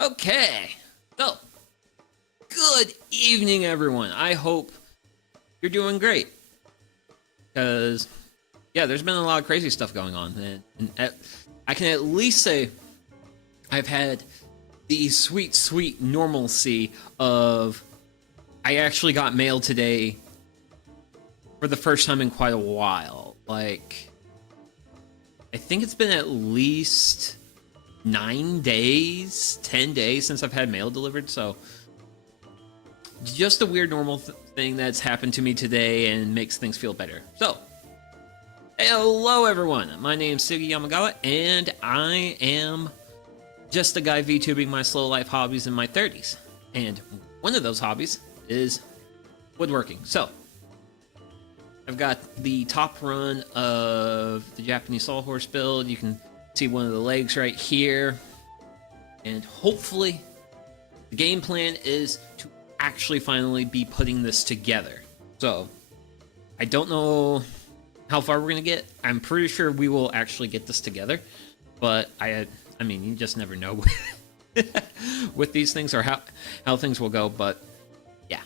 Okay, so good evening, everyone. I hope you're doing great because, yeah, there's been a lot of crazy stuff going on, and I can at least say I've had the sweet, sweet normalcy of I actually got mail today for the first time in quite a while. Like, I think it's been at least 9 days, 10 days since I've had mail delivered, so just a weird normal thing that's happened to me today and makes things feel better. So, hello everyone, my name's Sugi Yamagawa, and I am just a guy VTubing my slow life hobbies in my 30s. And one of those hobbies is woodworking. So, I've got the top run of the Japanese sawhorse build. You can see one of the legs right here. And hopefully, the game plan is to actually finally be putting this together. So, I don't know how far we're going to get. I'm pretty sure we will actually get this together. But I mean, you just never know with these things or how things will go. But yeah,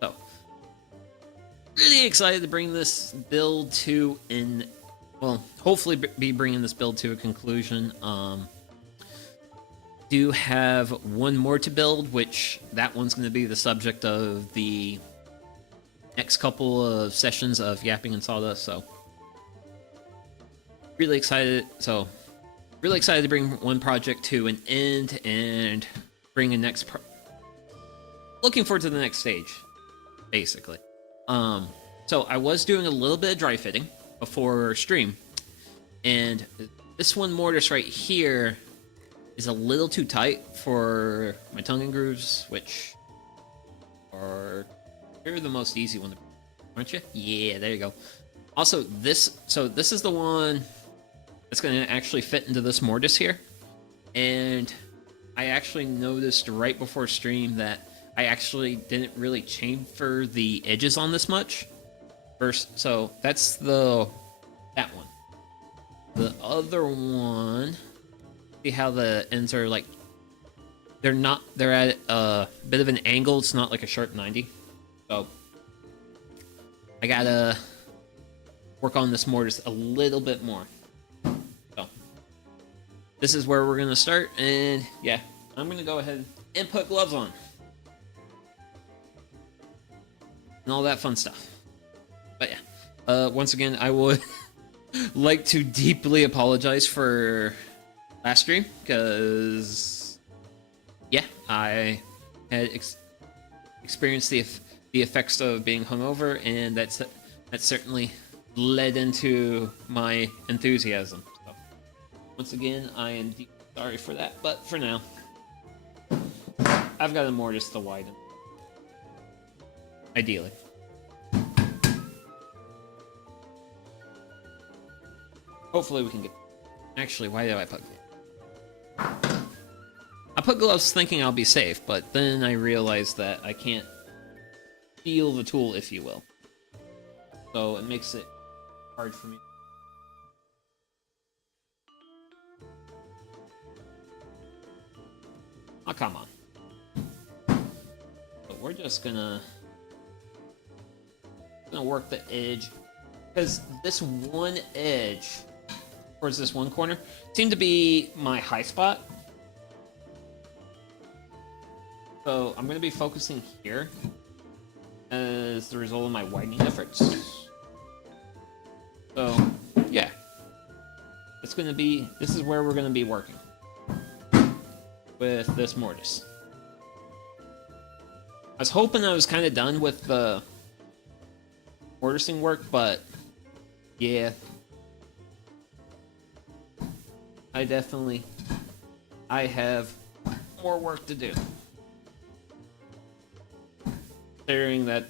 so really excited to bring this build to hopefully be bringing this build to a conclusion. Do have one more to build, which that one's going to be the subject of the next couple of sessions of Yapping and Sawdust. So really excited. Really excited to bring one project to an end and bring a next looking forward to the next stage, basically. So I was doing a little bit of dry fitting before stream, and this one mortise right here is a little too tight for my tongue and grooves, which are they're the most easy one, aren't you? Yeah, there you go. Also, this is the one it's going to actually fit into this mortise here. And I actually noticed right before stream that I actually didn't really chamfer the edges on this much. First, so that's that one. The other one, see how the ends are like, they're at a bit of an angle. It's not like a sharp 90. So I gotta work on this mortise a little bit more. This is where we're going to start, and yeah, I'm going to go ahead and put gloves on. And all that fun stuff. But yeah, once again, I would like to deeply apologize for last stream, because, yeah, I had experienced the effects of being hungover, and that certainly led into my enthusiasm. Once again, I am deeply sorry for that, but for now, I've got a mortise to widen. Ideally. Hopefully we can get... Actually, why did I put... I put gloves thinking I'll be safe, but then I realized that I can't feel the tool, if you will. So it makes it hard for me. Oh, come on. But we're just gonna work the edge, because this one edge towards this one corner seemed to be my high spot. So I'm gonna be focusing here as the result of my widening efforts. So yeah, this is where we're gonna be working with this mortise. I was hoping I was kind of done with the mortising work, but yeah, I have more work to do. Considering that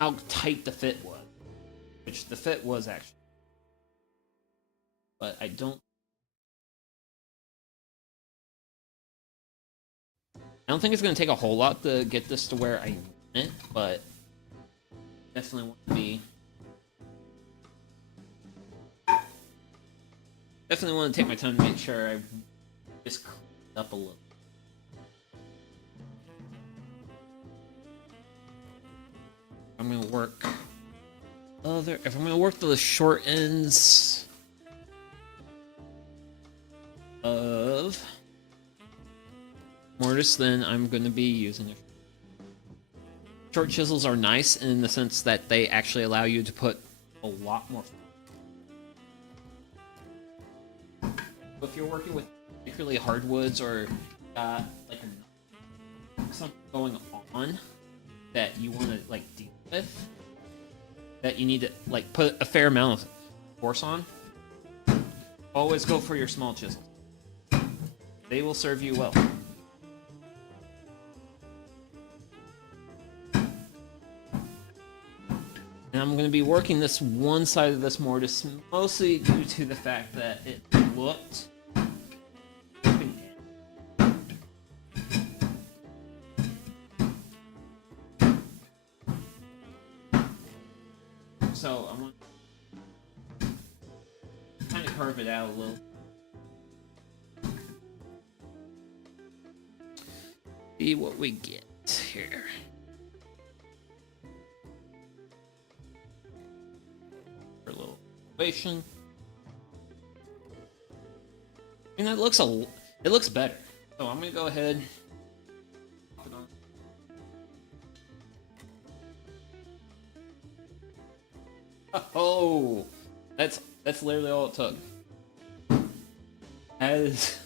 how tight the fit was, which the fit was actually, but I don't think it's going to take a whole lot to get this to where I want it, but definitely want to be Definitely want to take my time to make sure I just up a little. I'm gonna work if I'm gonna work the short ends of mortise, then I'm gonna be using a short chisels. Are nice in the sense that they actually allow you to put a lot more. If you're working with particularly hardwoods or like something going on that you want to like deal with, that you need to like put a fair amount of force on, always go for your small chisels. They will serve you well. And I'm going to be working this one side of this mortise mostly due to the fact that it looked so I'm going to kind of curve it out a little. See what we get here. For a little elevation. And that looks it looks better. So I'm gonna go ahead. Pop it on. Oh, that's literally all it took. That is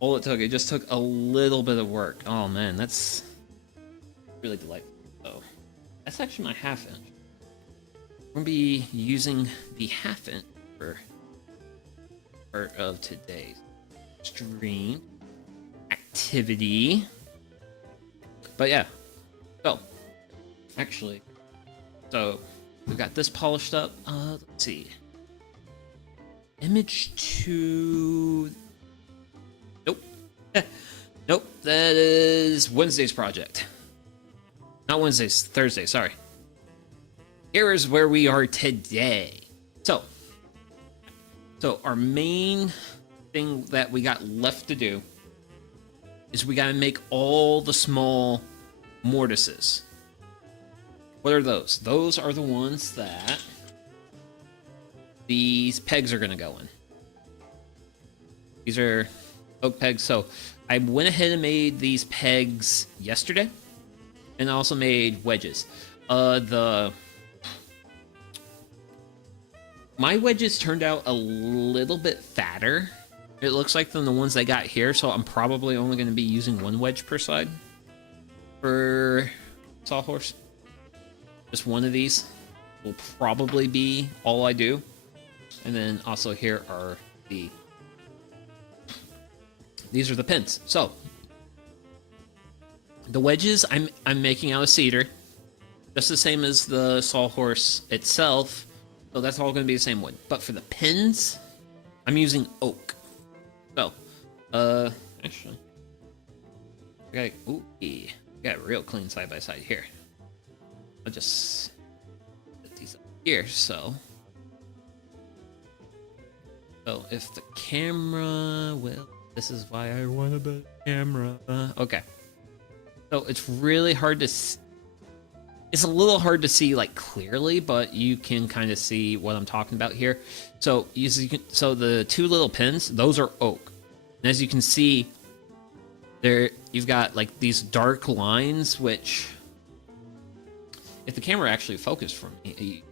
all it took. It just took a little bit of work. Oh man, that's really delightful. So that's actually my half inch. I'm gonna be using the half inch for part of today's stream activity. But yeah, so actually, so we got this polished up. Let's see. Image 2. Nope. Nope. That is Wednesday's project. Not Wednesday's, Thursday. Sorry. Here is where we are today. So our main thing that we got left to do is we got to make all the small mortises. What are those? Those are the ones that these pegs are going to go in. These are oak pegs. So I went ahead and made these pegs yesterday, and I also made wedges. My wedges turned out a little bit fatter, it looks like, than the ones I got here, so I'm probably only going to be using one wedge per side for sawhorse. Just one of these will probably be all I do. And then also here are these are the pins. So the wedges I'm making out of cedar, just the same as the sawhorse itself. So that's all going to be the same wood. But for the pins, I'm using oak. So, actually, I got a real clean side by side here. I'll just put these up here. So if the camera will, this is why I want a better camera. Okay. So it's really hard to. It's a little hard to see like clearly, but you can kind of see what I'm talking about here. So so the two little pins, those are oak, and as you can see, there you've got like these dark lines, which, if the camera actually focused for me, you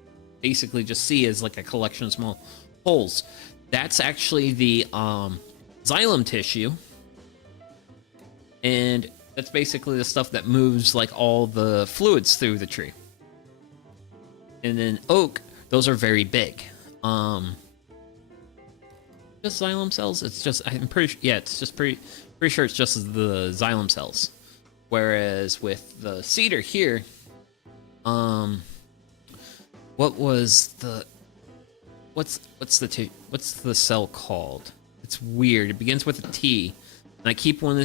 basically just see as like a collection of small holes. That's actually the xylem tissue, and that's basically the stuff that moves like all the fluids through the tree. And then oak, those are very big. Just xylem cells. It's just, I'm pretty it's just pretty sure it's just the xylem cells. Whereas with the cedar here, what's the cell called? It's weird. It begins with a T, and I keep on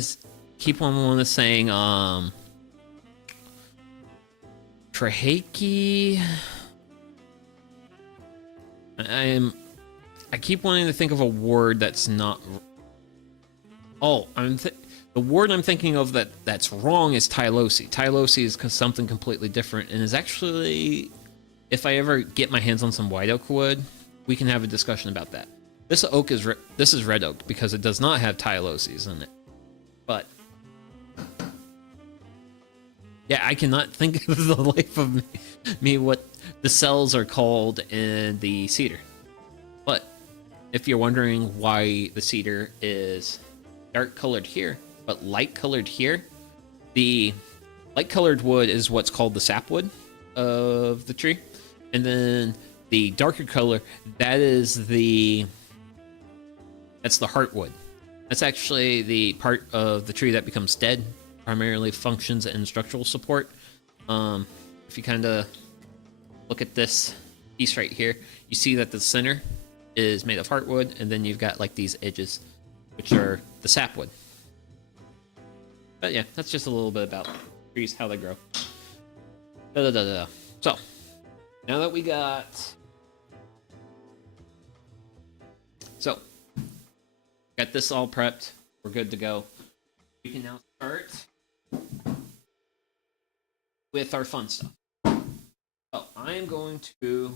saying trachea. I keep wanting to think of a word that's not. Oh, the word I'm thinking of that's wrong is Tylosi. Tylosi is something completely different, and is actually, if I ever get my hands on some white oak wood, we can have a discussion about that. This oak is this is red oak because it does not have Tyloses in it. But yeah, I cannot think of the life of me what the cells are called in the cedar. But if you're wondering why the cedar is dark colored here, but light colored here, the light colored wood is what's called the sapwood of the tree. And then the darker color, that's the heartwood. That's actually the part of the tree that becomes dead, primarily functions and structural support. If you kind of look at this piece right here, you see that the center is made of heartwood, and then you've got like these edges, which are the sapwood. But yeah, that's just a little bit about trees, how they grow. So, now that we got... got this all prepped, we're good to go. We can now start with our fun stuff. So, I am going to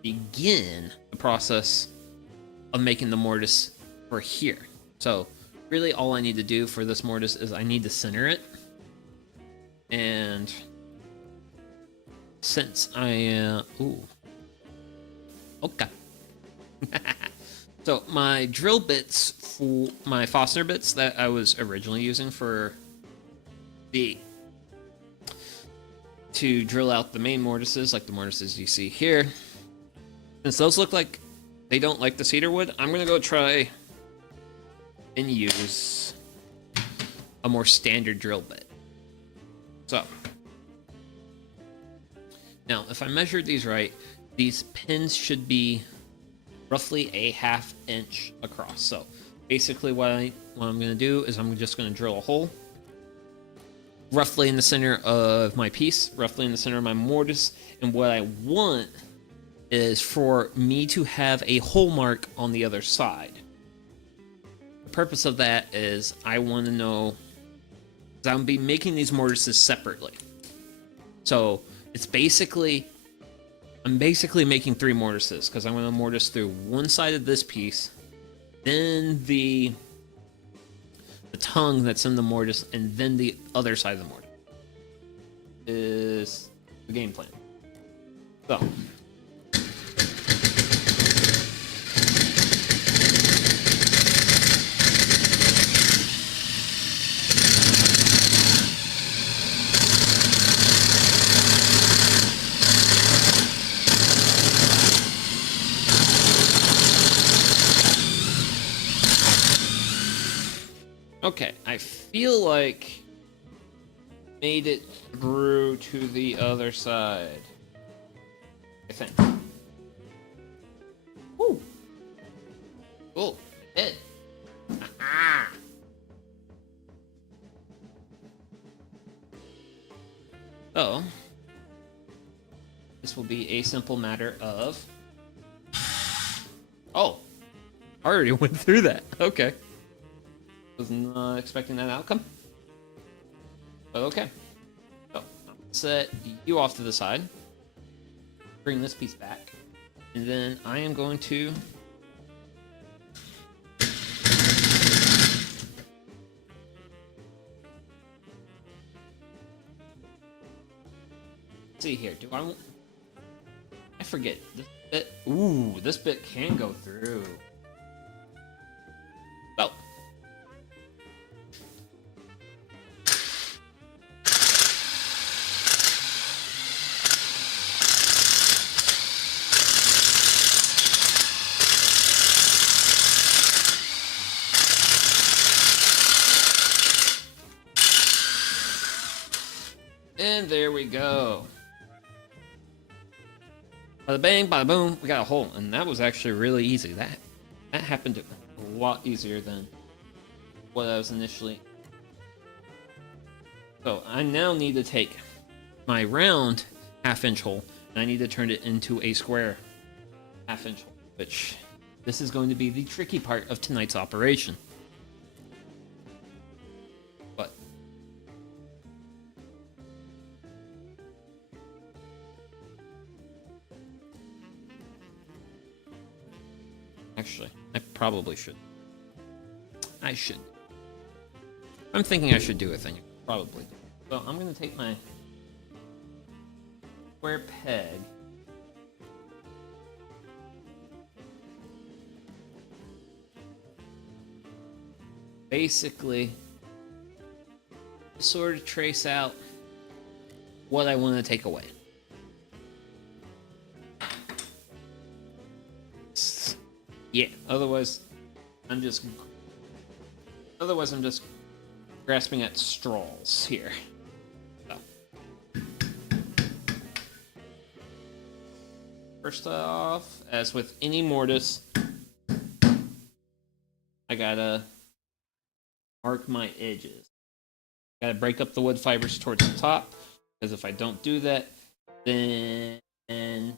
begin the process of making the mortise for here. So really all I need to do for this mortise is I need to center it. And since I am... Okay. So my drill bits, for my Fosner bits that I was originally using for to drill out the main mortises, like the mortises you see here, since those look like they don't like the cedar wood, I'm gonna go try and use a more standard drill bit. So now if I measured these right, these pins should be roughly a 1/2 inch across. So basically what I'm gonna do is I'm just gonna drill a hole roughly in the center of my piece, roughly in the center of my mortise, and what I want is for me to have a hole mark on the other side. The purpose of that is I want to know, because I'll be making these mortises separately. So it's basically, I'm basically making 3 mortises, because I'm going to mortise through one side of this piece, then the tongue that's in the mortise, and then the other side of the mortise is the game plan. So okay, I feel like made it through to the other side. I think. Woo! Cool. Hit. Aha! So, this will be a simple matter of... Oh! I already went through that. Okay. Was not expecting that outcome. But okay. So, I'll set you off to the side. Bring this piece back. And then I am going to... Let's see here. Do I... I forget. This bit... Ooh, this bit can go through. Oh. And there we go. Bada bang, bada boom, we got a hole. And that was actually really easy. That happened a lot easier than what I was initially. So I now need to take my round 1/2 inch hole and I need to turn it into a square 1/2 inch hole, which this is going to be the tricky part of tonight's operation. But actually, I probably should. I should. I'm thinking I should do a thing. Probably. So I'm going to take my square peg. Basically, sort of trace out what I want to take away. Yeah, otherwise I'm just grasping at straws here. So. First off, as with any mortise, I gotta mark my edges. Gotta break up the wood fibers towards the top, because if I don't do that, then I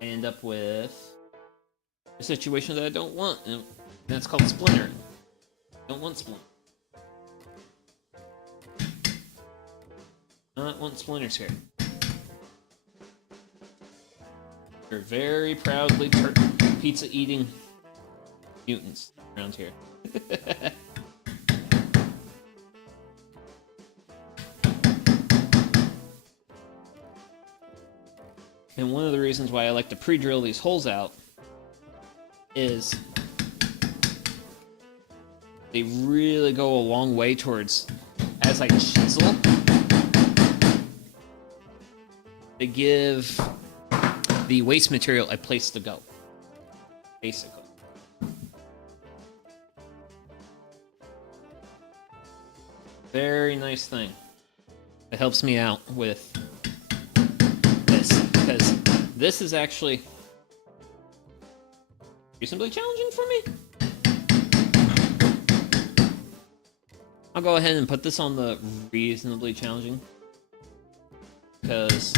end up with a situation that I don't want, and that's called splintering. I don't want splinters. I don't want splinters here. They're very proudly pizza-eating mutants around here. And one of the reasons why I like to pre-drill these holes out is they really go a long way towards, as I chisel, they give the waste material a place to go, basically. Very nice thing. It helps me out with this, because this is actually reasonably challenging for me. I'll go ahead and put this on the reasonably challenging, because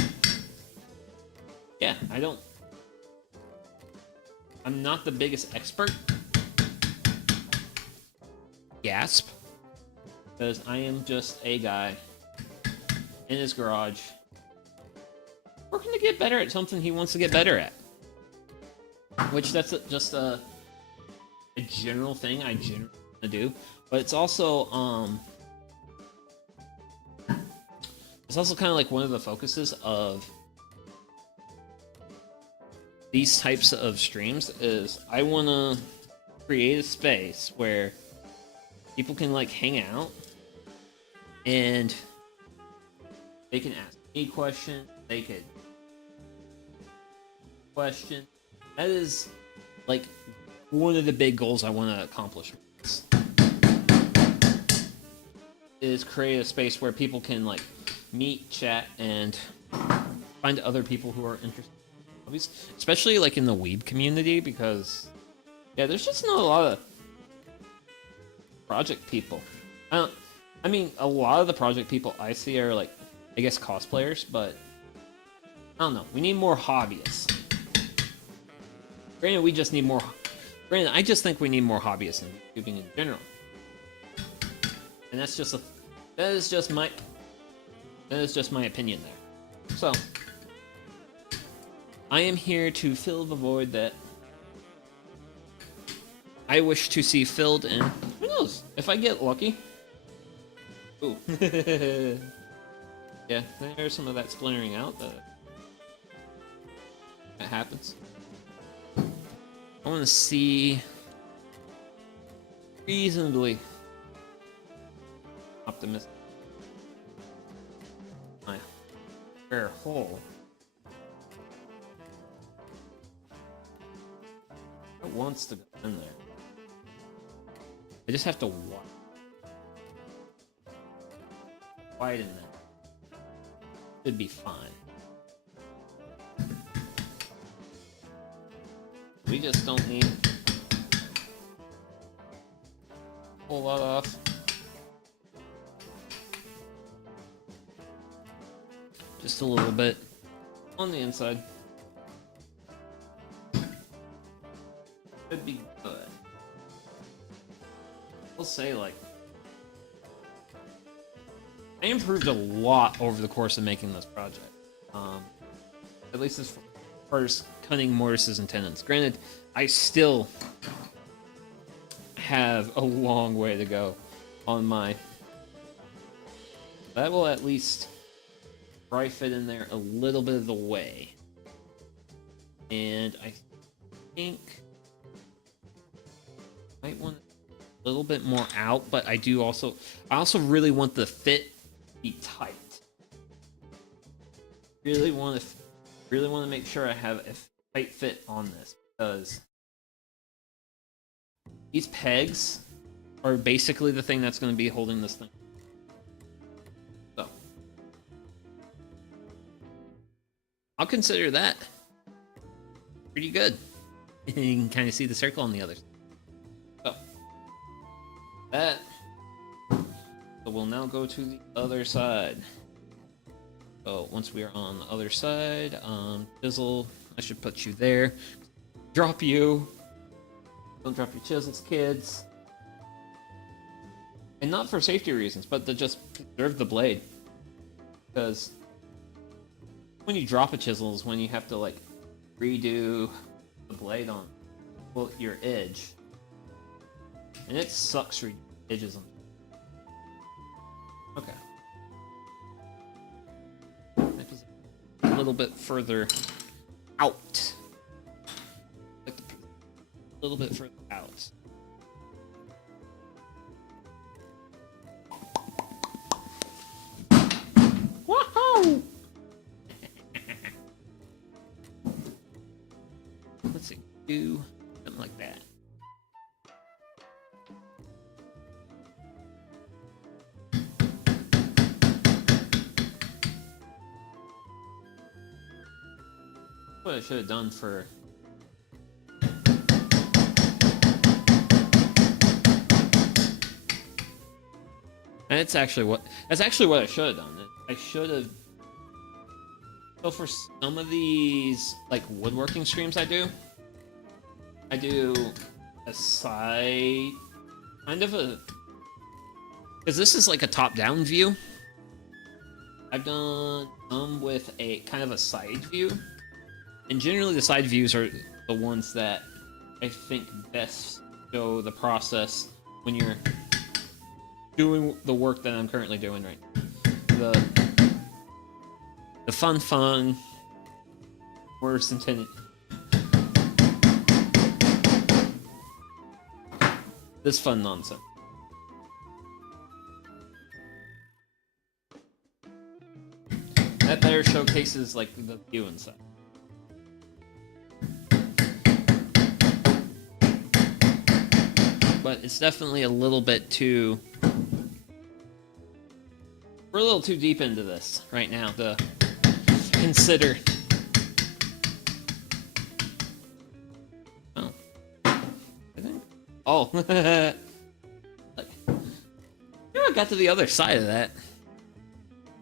yeah, I'm not the biggest expert. Gasp. Because I am just a guy in his garage working to get better at something he wants to get better at. Which that's just a general thing I generally want to do. But it's also kind of like one of the focuses of these types of streams is I want to create a space where people can like hang out and they can ask me questions, they could question. That is like one of the big goals I want to accomplish with this, is create a space where people can like meet, chat, and find other people who are interested in hobbies, especially like in the weeb community, because yeah, there's just not a lot of project people. I mean, a lot of the project people I see are like, I guess, cosplayers, but I don't know. We need more hobbyists. Granted, we just need more. Granted, I just think we need more hobbyists in YouTubing in general. And that is just my opinion there. So, I am here to fill the void that I wish to see filled, and who knows, if I get lucky. Ooh. Yeah, there's some of that splintering out that happens. I want to see reasonably optimistic my fair hole. It wants to go in there. I just have to widen that. Should be fine. We just don't need a whole lot off. Just a little bit on the inside. I'll say, like, I improved a lot over the course of making this project. At least as far as cutting mortises and tenons. Granted, I still have a long way to go on my... That will at least probably fit in there a little bit of the way. And I think I might want a little bit more out, but I also really want the fit to be tight. Really want to make sure I have a tight fit on this, because these pegs are basically the thing that's going to be holding this thing. So I'll consider that pretty good. You can kind of see the circle on the other side. So that. So we'll now go to the other side. So once we are on the other side, chisel, I should put you there. Drop you. Don't drop your chisels, kids. And not for safety reasons, but to just preserve the blade. Because when you drop a chisel is when you have to, like, redo the blade on your edge. And it sucks for edges on. Okay. A little bit further out. Like a little bit further out. Woohoo! Let's see, do something like that. What I should have done for and that's actually what I should have done. I should have. So for some of these like woodworking streams I do a side kind of a, because this is like a top-down view. I've done some with a kind of a side view. And generally the side views are the ones that I think best show the process when you're doing the work that I'm currently doing right now. The fun, worse intended. This fun nonsense. That better showcases like the view inside. But it's definitely a little bit too... We're a little too deep into this right now to consider. Oh. I think... Oh. Look. I got to the other side of that.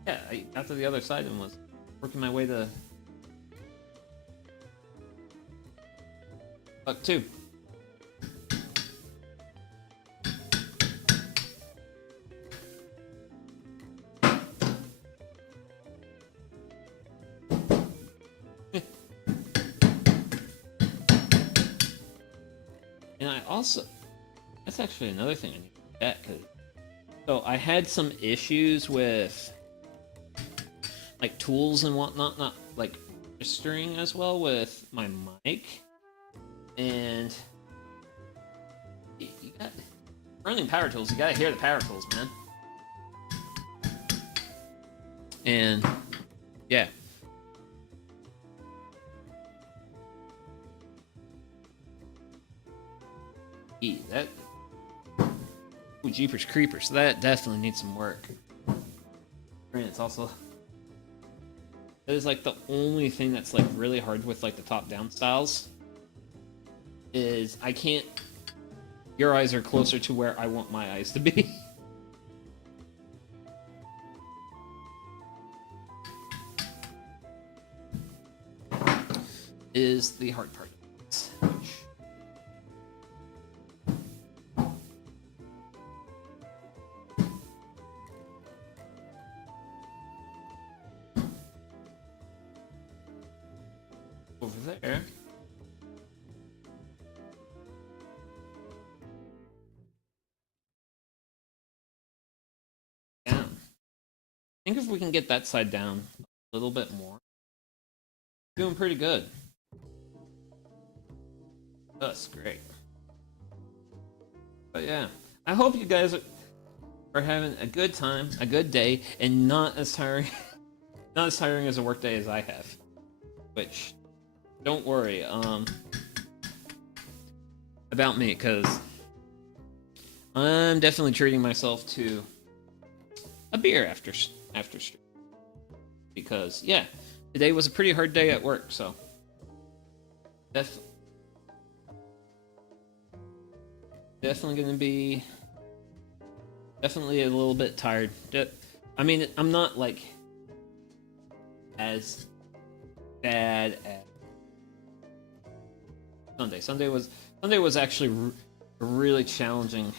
Yeah, I got to the other side and was working my way to... Buck 2. And I also... That's actually another thing I need to check, because... So I had some issues with... like tools and whatnot, not like registering as well with my mic. And... You got... Running power tools, you gotta hear the power tools, man. And... Yeah. That... Ooh, Jeepers Creepers. That definitely needs some work. And it's also... That is like the only thing that's like really hard with like the top-down styles. Is I can't... Your eyes are closer to where I want my eyes to be. Is the hard part. over there. Down. I think if we can get that side down a little bit more, doing pretty good. That's great. But yeah, I hope you guys are having a good time, a good day, and not as tiring, not as tiring as a work day as I have. Which, don't worry, about me, because I'm definitely treating myself to a beer after stream. Because yeah, today was a pretty hard day at work, so definitely gonna be a little bit tired. I mean, I'm not like as bad as Sunday. Sunday was actually a really challenging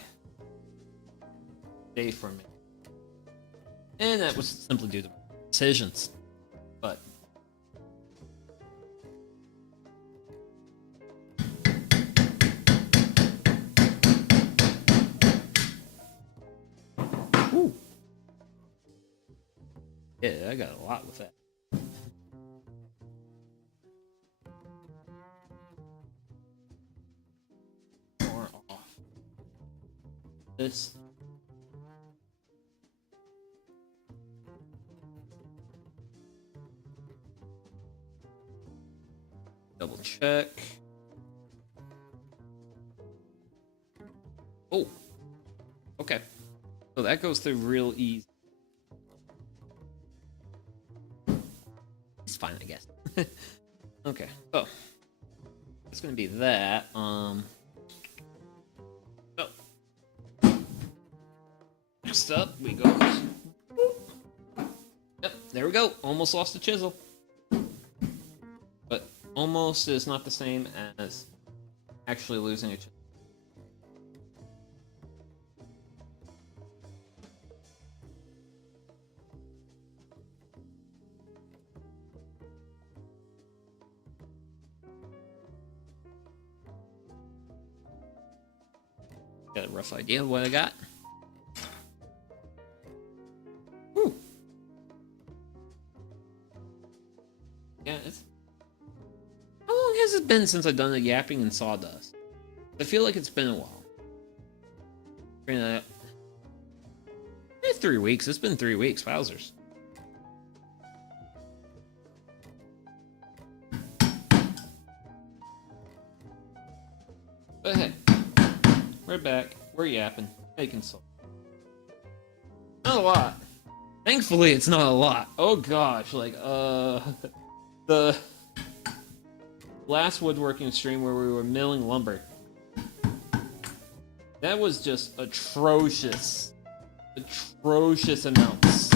day for me, and that was simply due to decisions. But ooh. Yeah, I got a lot with that. More off. This. Double check. Oh. Okay. So that goes through real easy. It's fine, I guess. Okay. So it's gonna be that. Oh. Next up we go. Yep, there we go. Almost lost the chisel. But almost is not the same as actually losing a chisel. Got a rough idea of what I got. Whew. Yeah, it's... How long has it been since I've done a yapping and sawdust? I feel like it's been a while. 3 weeks. It's been 3 weeks. Wowzers. But hey, we're back. We're yapping. Making salt. Not a lot. Thankfully, it's not a lot. Oh gosh, like, the last woodworking stream where we were milling lumber. That was just atrocious. Atrocious amounts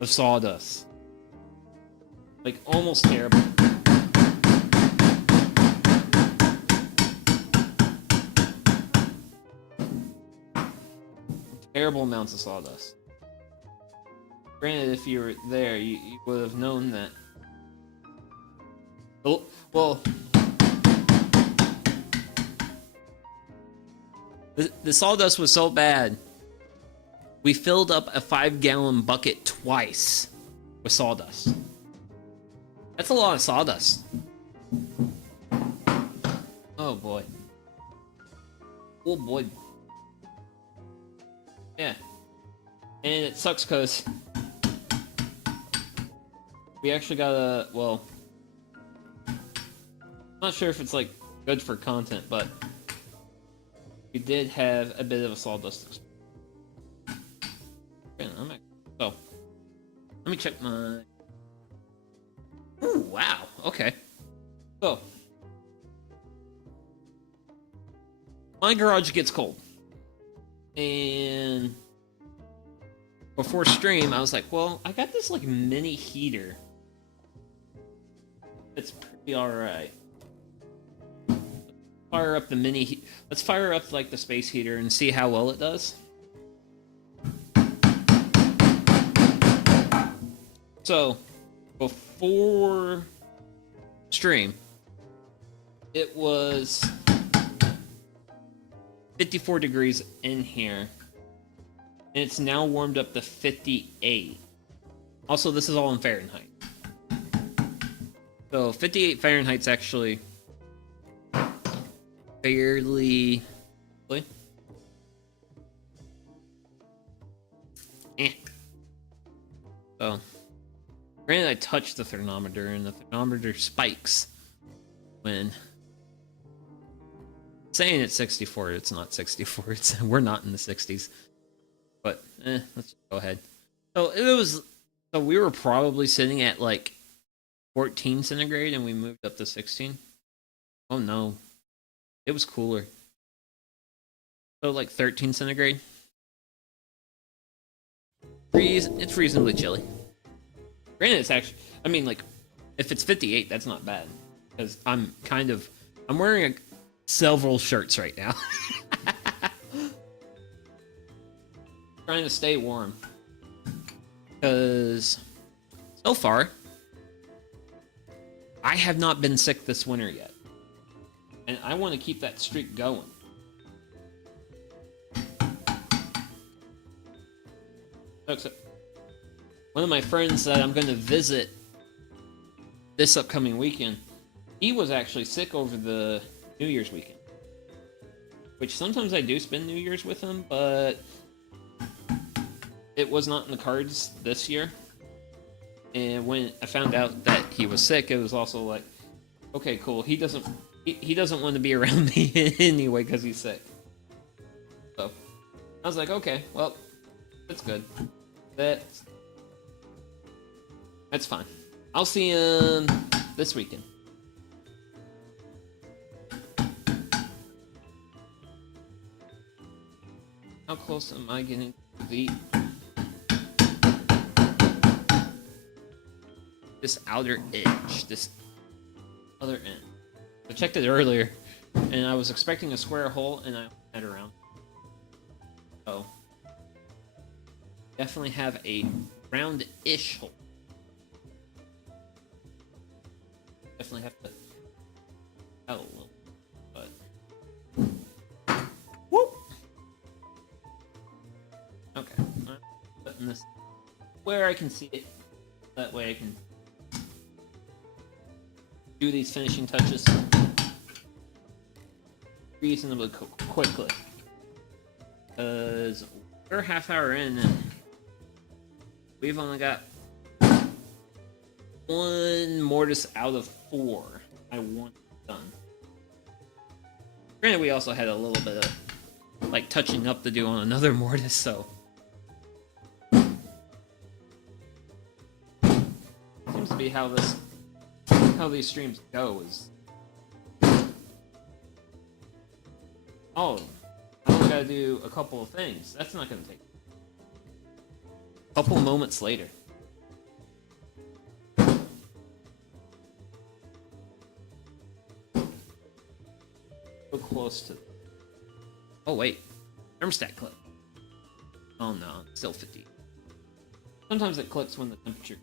of sawdust. Like, almost terrible. Terrible amounts of sawdust. Granted, if you were there, you would have known that. Well, the sawdust was so bad, we filled up a 5-gallon bucket twice with sawdust. That's a lot of sawdust. Oh boy. Oh boy. Yeah. And it sucks because we actually got a, well, I'm not sure if it's like good for content, but we did have a bit of a sawdust experience. So, let me check my... Ooh, wow, okay. So, my garage gets cold. And before stream, I was like, well, I got this like mini heater. It's pretty alright. Fire up the let's fire up like the space heater and see how well it does. So, before stream, it was 54 degrees in here, and it's now warmed up to 58. Also, this is all in Fahrenheit. So 58 Fahrenheit's actually fairly... So, granted, I touched the thermometer, and the thermometer spikes when saying it's 64. It's not 64. We're not in the 60s. But let's just go ahead. So so we were probably sitting at like 14 centigrade, and we moved up to 16. Oh no, it was cooler. So like 13 centigrade. It's reasonably chilly. Granted, it's actually, I mean, like, if it's 58, that's not bad. Because I'm wearing several shirts right now. Trying to stay warm. Because, so far, I have not been sick this winter yet. And I want to keep that streak going. Except one of my friends that I'm going to visit this upcoming weekend, he was actually sick over the New Year's weekend. Which sometimes I do spend New Year's with him, but it was not in the cards this year. And when I found out that he was sick, it was also like, okay, cool. He doesn't want to be around me anyway because he's sick. So I was like, okay, well, that's good. That's fine. I'll see him this weekend. How close am I getting to the this outer edge, this other end? I checked it earlier, and I was expecting a square hole, and I went around. So definitely have a round-ish hole. Definitely have to out a little, but whoop. Okay, I'm putting this where I can see it. That way I can do these finishing touches reasonably quickly. Because we're a half hour in and we've only got one mortise out of 4 I want done. Granted, we also had a little bit of like touching up to do on another mortise, so seems to be how these streams go. Is oh, I only gotta do a couple of things. That's not gonna take a couple moments later. So close to. Oh wait, thermostat clip. Oh no, it's still 50. Sometimes it clicks when the temperature.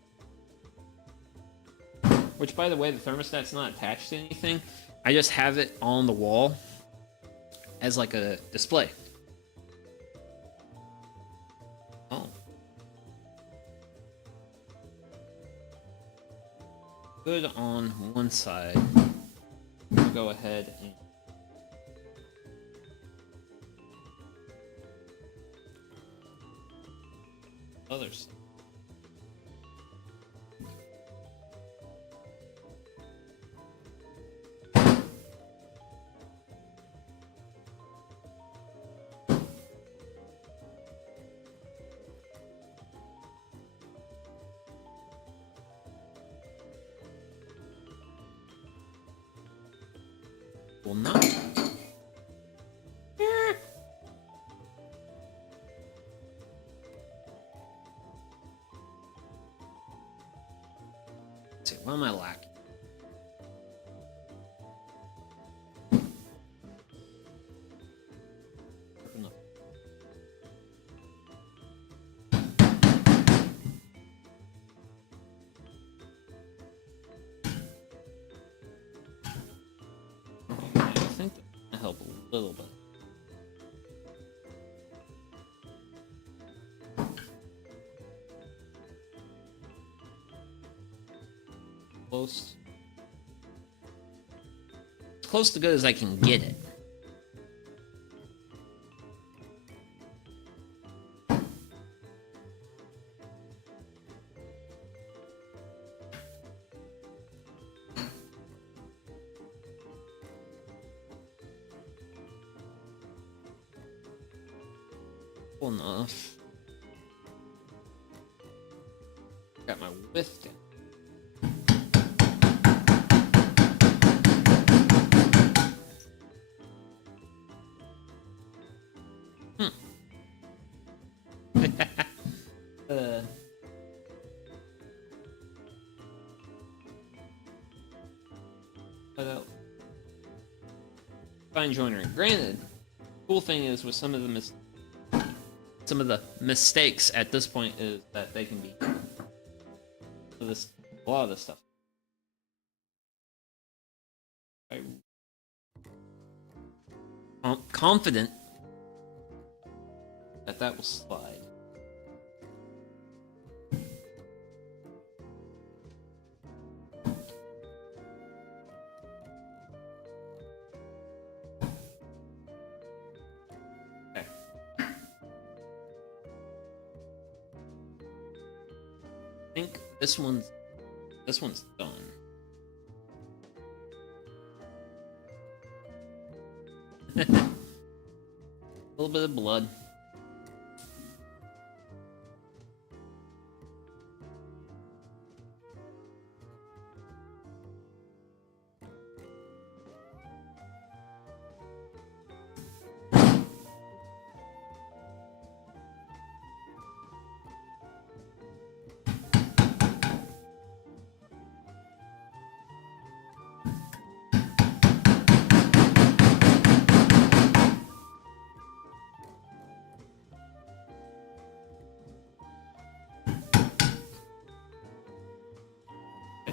Which, by the way, the thermostat's not attached to anything. I just have it on the wall as like a display. Oh. Good on one side. We'll go ahead and other side. Will not. Let's see, what am I lacking? little bit. Close. As close to good as I can get it. Enough. Got my width down. Fine joinery. Granted, cool thing is with some of the mistakes at this point is that they can be so this a lot of this stuff. I'm confident that that will slide. I think this one's done. A little bit of blood.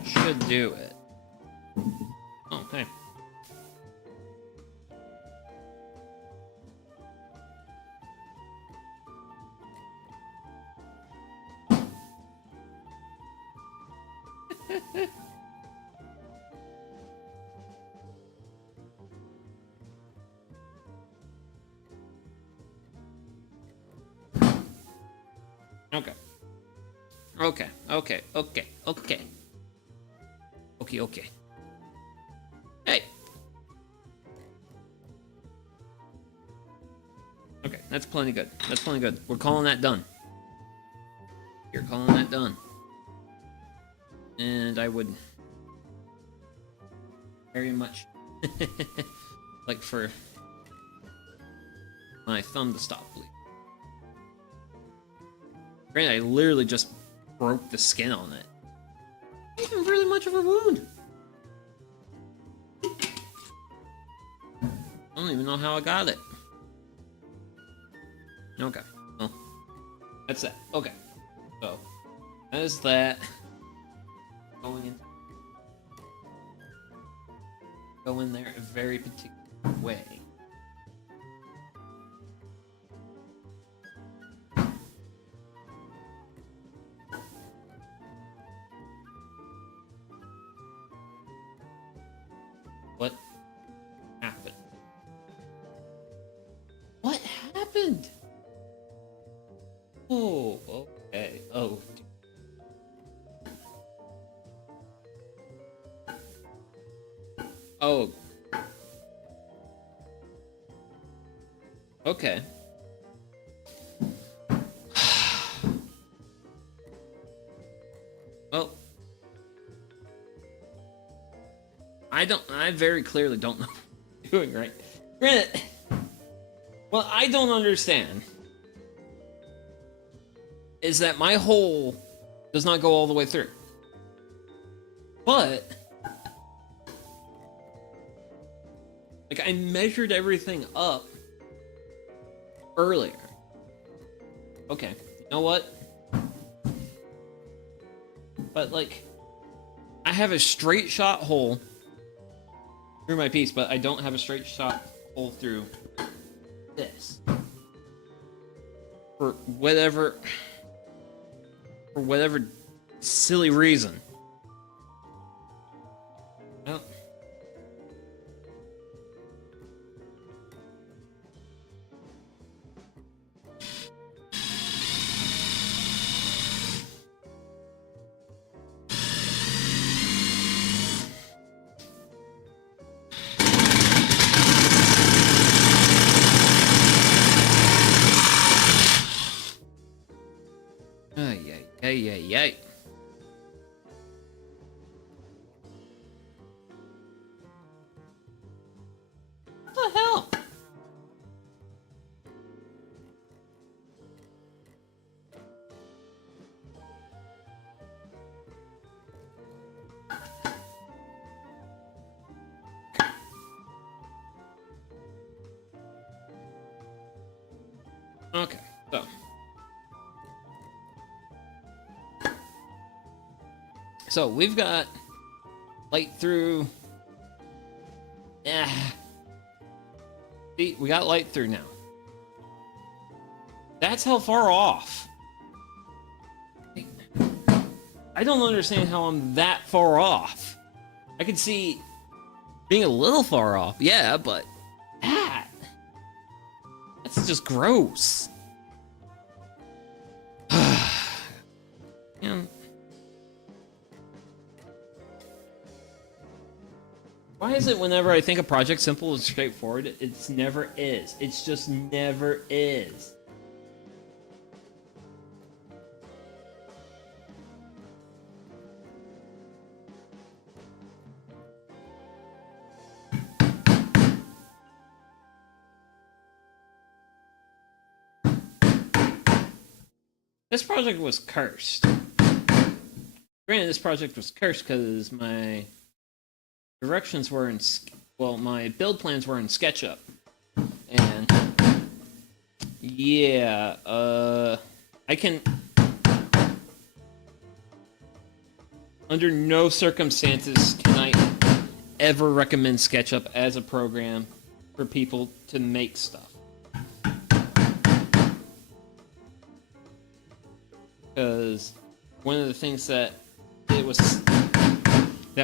Should do it. Okay. Okay. Okay. Okay. Okay. Okay. Okay, okay. Hey! Okay, that's plenty good. That's plenty good. We're calling that done. You're calling that done. And I would very much like for my thumb to stop bleeding. Granted, I literally just broke the skin on it. Not even really much of a wound. I don't even know how I got it. Okay, well, that's that. Okay, so that is that. Go in there a very particular way. What happened? What happened? Oh, okay. Oh. Oh. Okay. Well, I very clearly don't know what I'm doing right. Granted, what I don't understand is that my hole does not go all the way through. But like I measured everything up earlier. Okay, you know what? But like I have a straight shot hole through my piece, but I don't have a straight shot pull through this for whatever silly reason. Well, Yay. What the hell? Okay, so we've got light through. Yeah. See, we got light through now. That's how far off. I don't understand how I'm that far off. I could see being a little far off, yeah, but that's just gross. Yeah. Why is it whenever I think a project simple and straightforward, it's never is? It's just never is. This project was cursed. Granted, this project was cursed because my directions were in, my build plans were in SketchUp, and yeah, I can, under no circumstances can I ever recommend SketchUp as a program for people to make stuff. Because one of the things that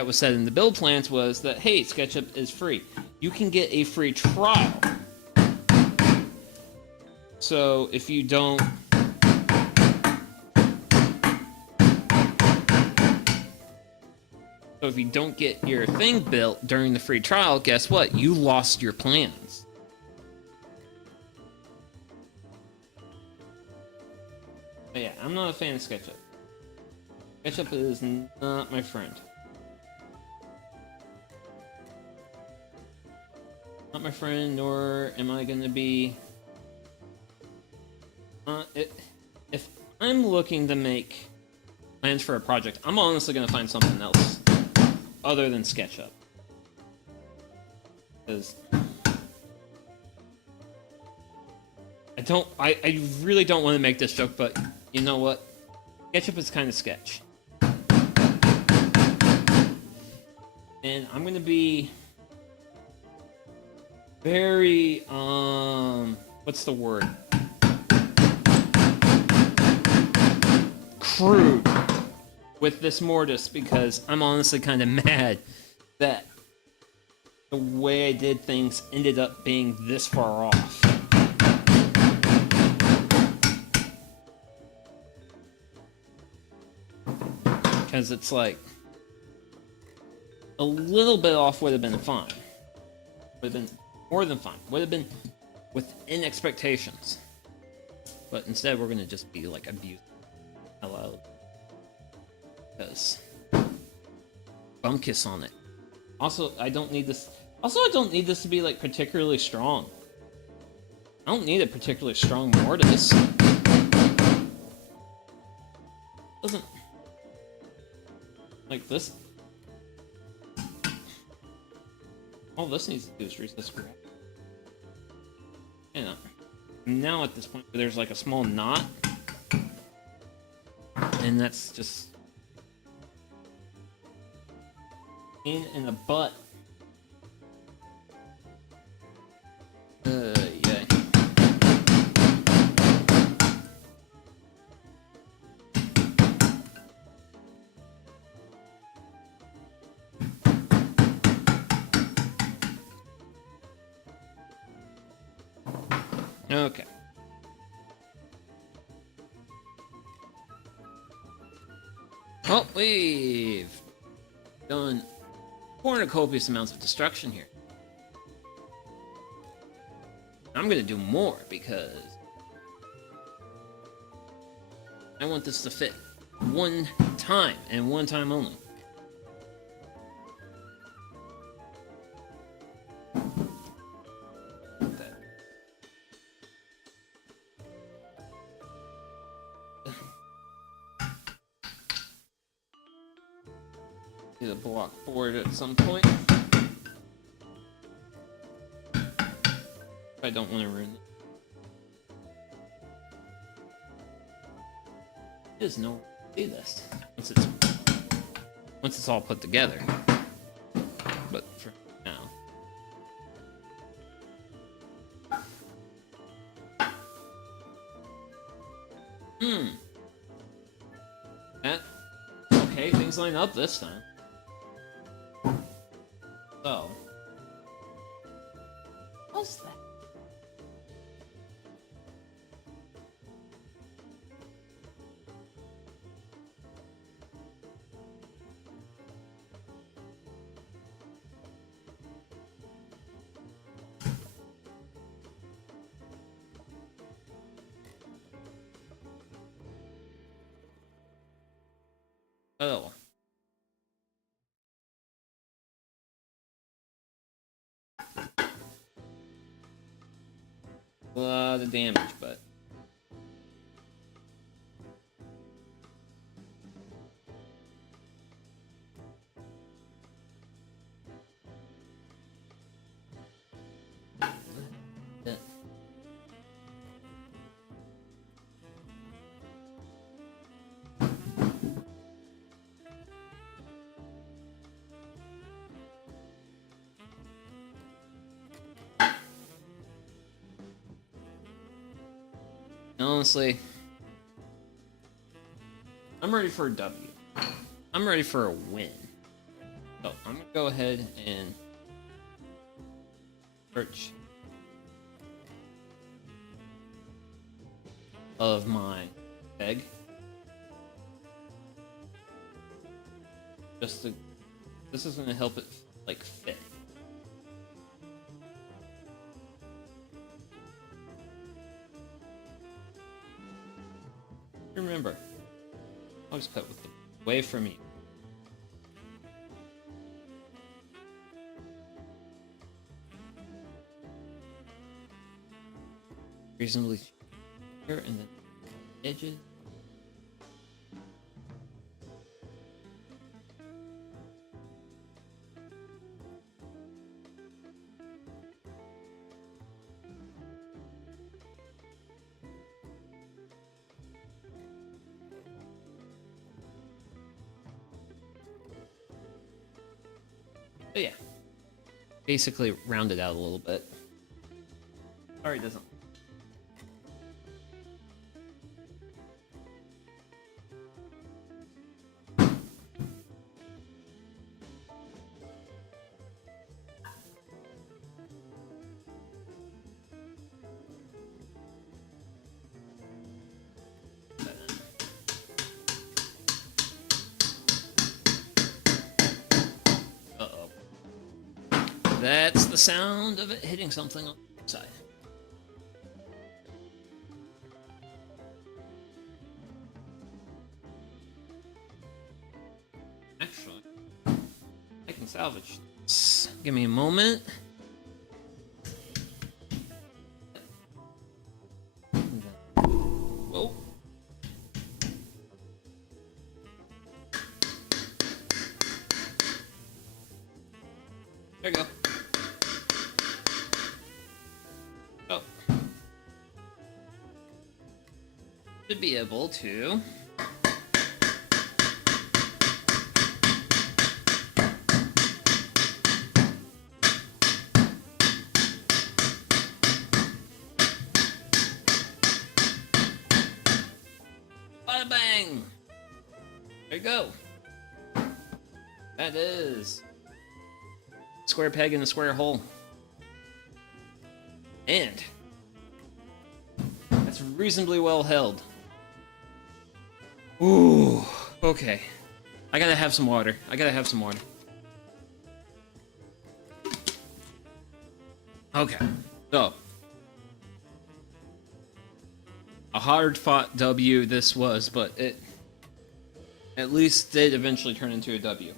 was said in the build plans was that, hey, SketchUp is free. You can get a free trial. So if you don't get your thing built during the free trial, guess what? You lost your plans. But yeah, I'm not a fan of SketchUp. SketchUp is not my friend. Not my friend, nor am I going to be... if I'm looking to make plans for a project, I'm honestly going to find something else other than SketchUp. Because I really don't want to make this joke, but you know what? SketchUp is kind of sketch. And I'm going to be very, what's the word? Crude with this mortise, because I'm honestly kind of mad that the way I did things ended up being this far off. Because it's like, a little bit off would have been fine. Would have been more than fine. Would have been within expectations. But instead, we're going to just be like abused. Hello. Because bum kiss on it. Also, I don't need this. Also, I don't need this to be like particularly strong. I don't need a particularly strong mortise. Doesn't like this. All this needs to do is reach this grab. You know, now at this point, there's like a small knot, and that's just in the butt. Okay. Well, we've done copious amounts of destruction here. I'm gonna do more because I want this to fit one time and one time only. Get a block board at some point. I don't want to ruin it. There's no way to do this once it's all put together. But for now. Okay, things line up this time. So, what's that? Oh. A lot of damage, but honestly, I'm ready for a W. I'm ready for a win. So I'm gonna go ahead and search of my egg. This is gonna help it like fit. Remember, always cut with the away from you. Reasonably here and then edges. But yeah, basically round it out a little bit. Sorry, it doesn't. That's the sound of it hitting something on the side. Actually, I can salvage this. Give me a moment. Whoa. There you go. Oh. Should be able to. Bada bang! There you go. That is square peg in a square hole. And That's reasonably well held. Ooh, okay. I gotta have some water. Okay, so. A hard-fought W this was, but it at least did eventually turn into a W.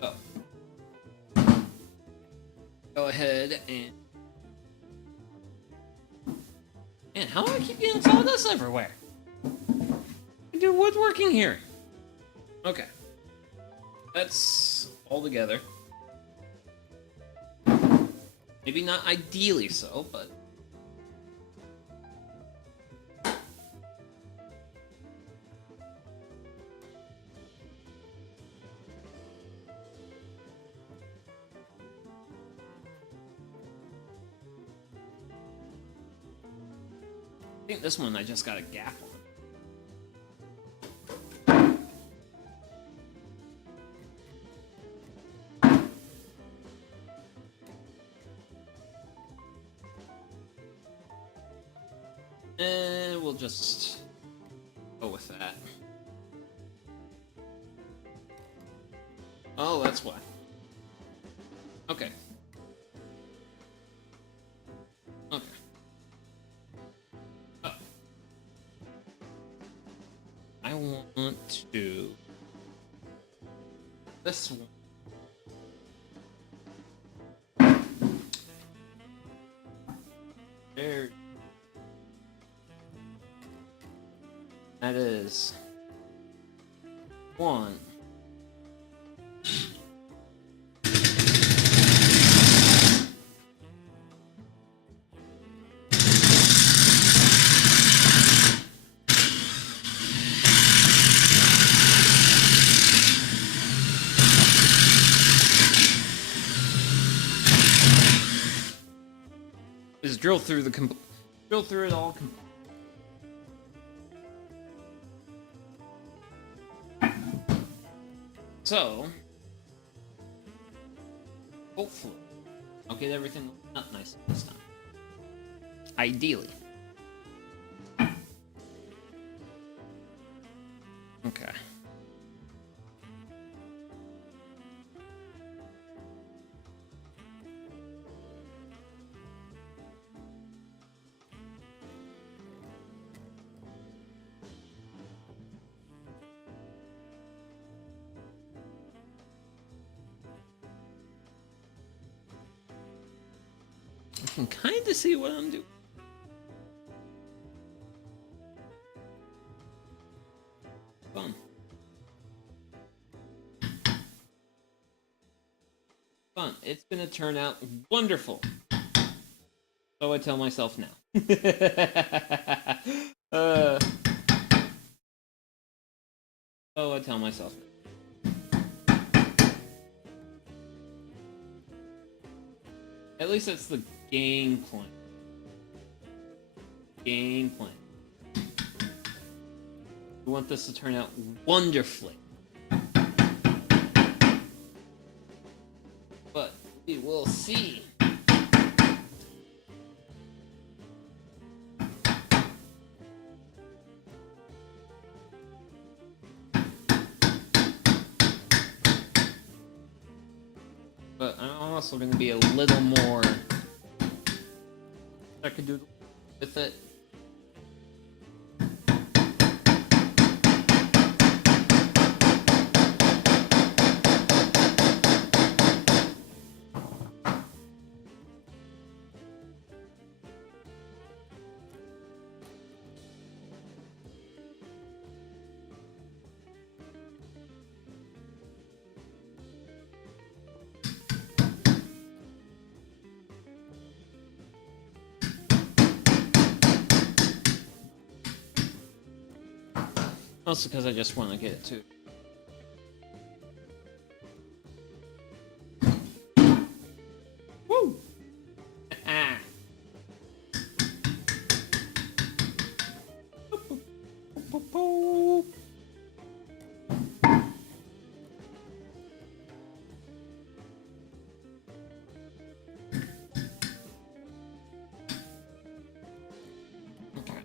So. Go ahead and... Man, how do I keep getting sawdust everywhere? I do woodworking here. Okay. That's all together. Maybe not ideally so, but... I think this one I just got a gap on. And we'll just go with that. Oh, that's why. Okay. Okay. Oh. I want to... This one. There. That is... one. Just drill through it all. So, hopefully, I'll get everything up nice this time. Ideally. Okay. I can kind of see what I'm doing. Fun. Fun. It's gonna turn out wonderful. So I tell myself now. So I tell myself now. At least that's the game plan. Game plan. We want this to turn out wonderfully. But we will see. But I'm also going to be a little more... I could do with it. Also because I just want to get it too. Woo! Okay.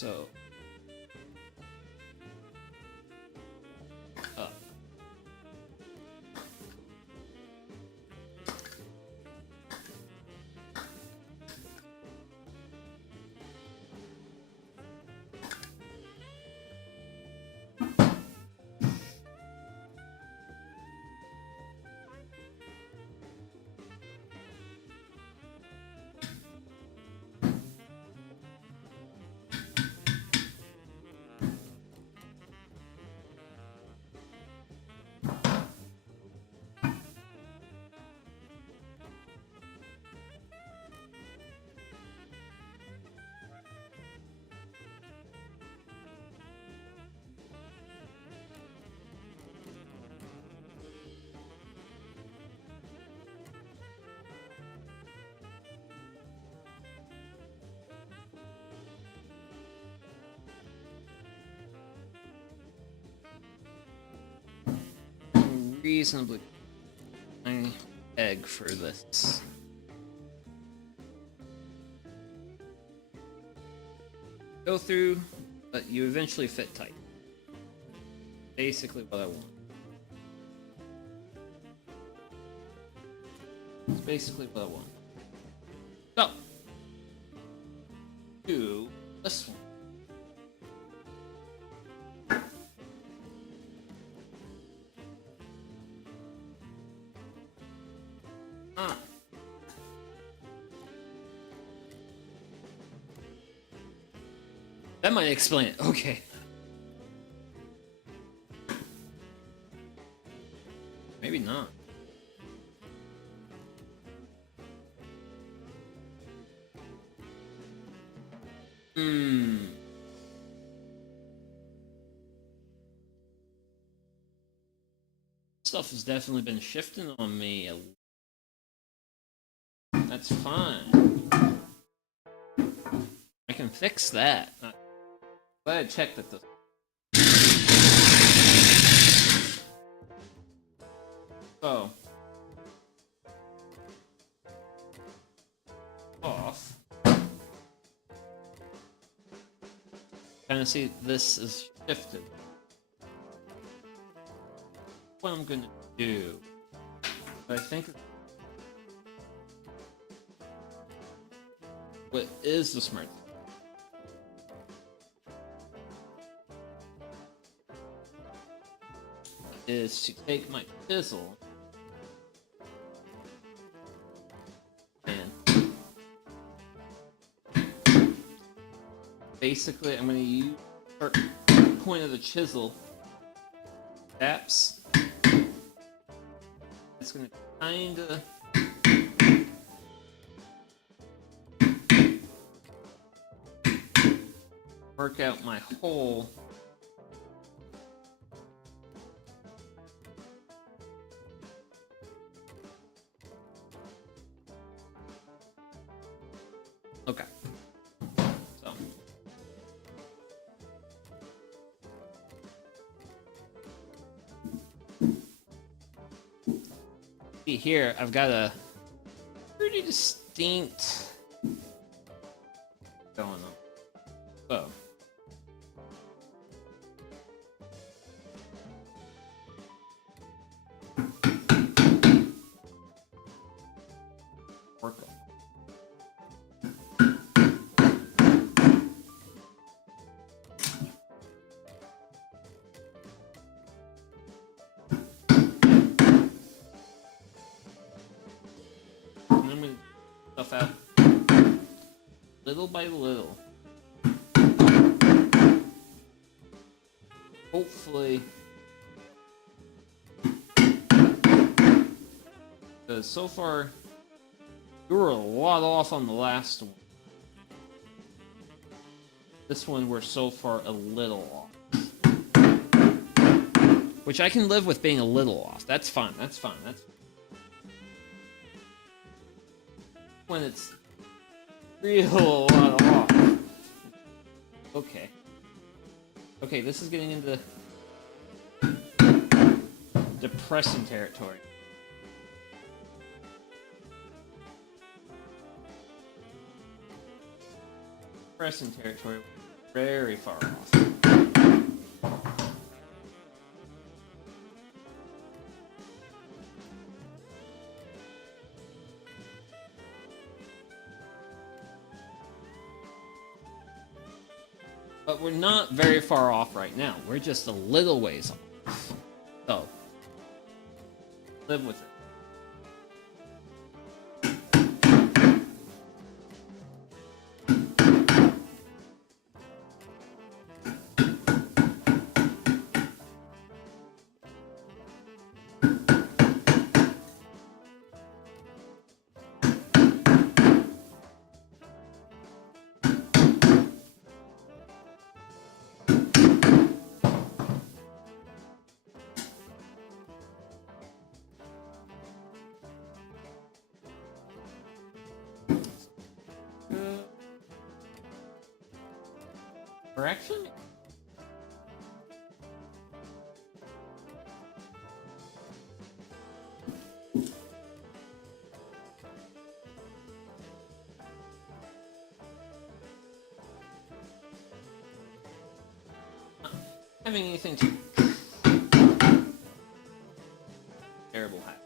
So up. Reasonably tiny egg for this. Go through, but you eventually fit tight. Basically what I want. It's basically what I want. So, do this one. That might explain it. Okay. Maybe not. Stuff has definitely been shifting on me. That's fine. I can fix that. But I checked that this. So off. Kind of see this is shifted. What I'm gonna do, I think. What is the smart thing? Is to take my chisel and basically I'm going to use the point of the chisel taps. It's going to kind of work out my hole. Okay. So. See here, I've got a pretty distinct going on. So. Work on. Out little by little. Hopefully, because so far you were a lot off on the last one. This one we're so far a little off, which I can live with being a little off. That's fine. That's fine. That's when it's real lot off. Okay. Okay, this is getting into depressing territory. Depressing territory. Very far off. But we're not very far off right now. We're just a little ways off. So, live with it. Correction? Not having anything to terrible happen.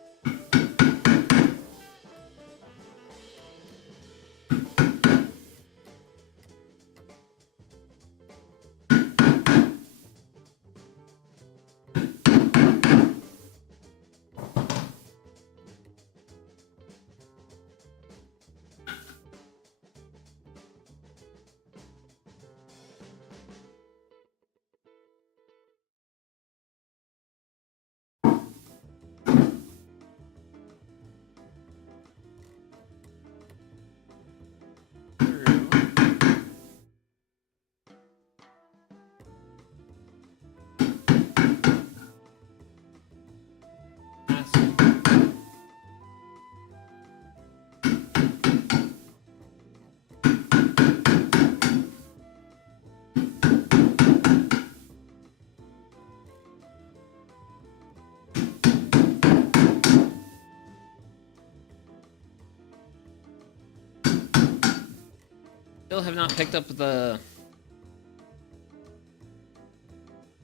Still have not picked up the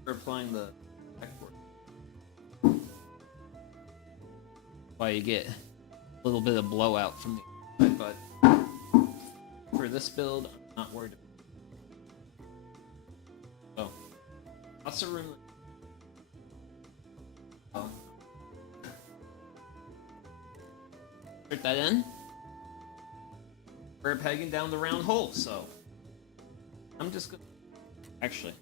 for applying the backboard. Why you get a little bit of blowout from the inside, but for this build, I'm not worried about it. Oh, lots of room. Oh, put that in. We're pegging down the round hole, so I'm just gonna actually.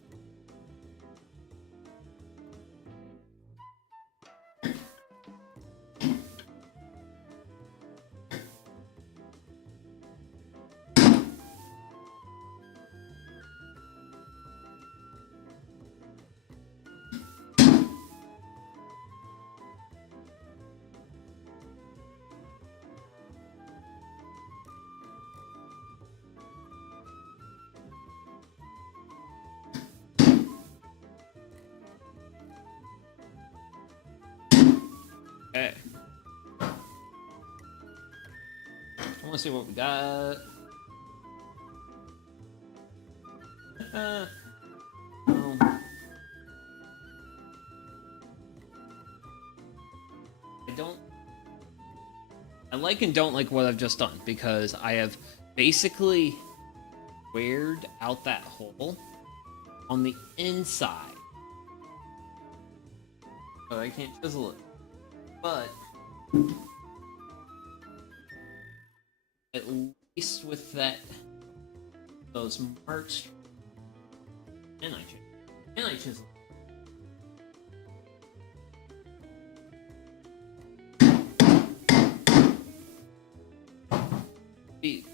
Okay. I want to see what we got. I like and don't like what I've just done because I have basically squared out that hole on the inside. But I can't chisel it. But at least with those marks, and I chisel. Be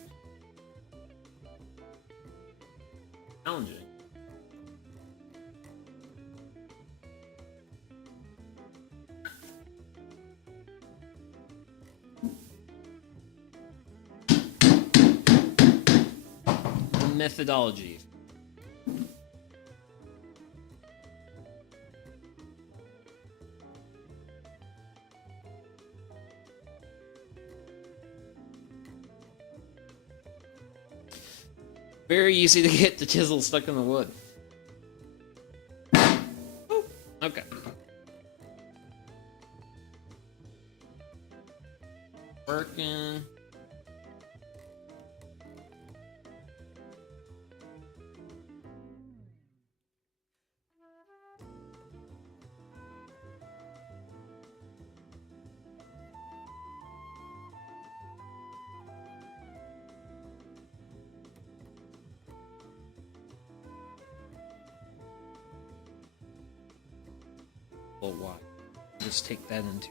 challenging. Methodology. Very easy to get the chisel stuck in the wood. Oh, okay. Working. Well, why? Just take that into.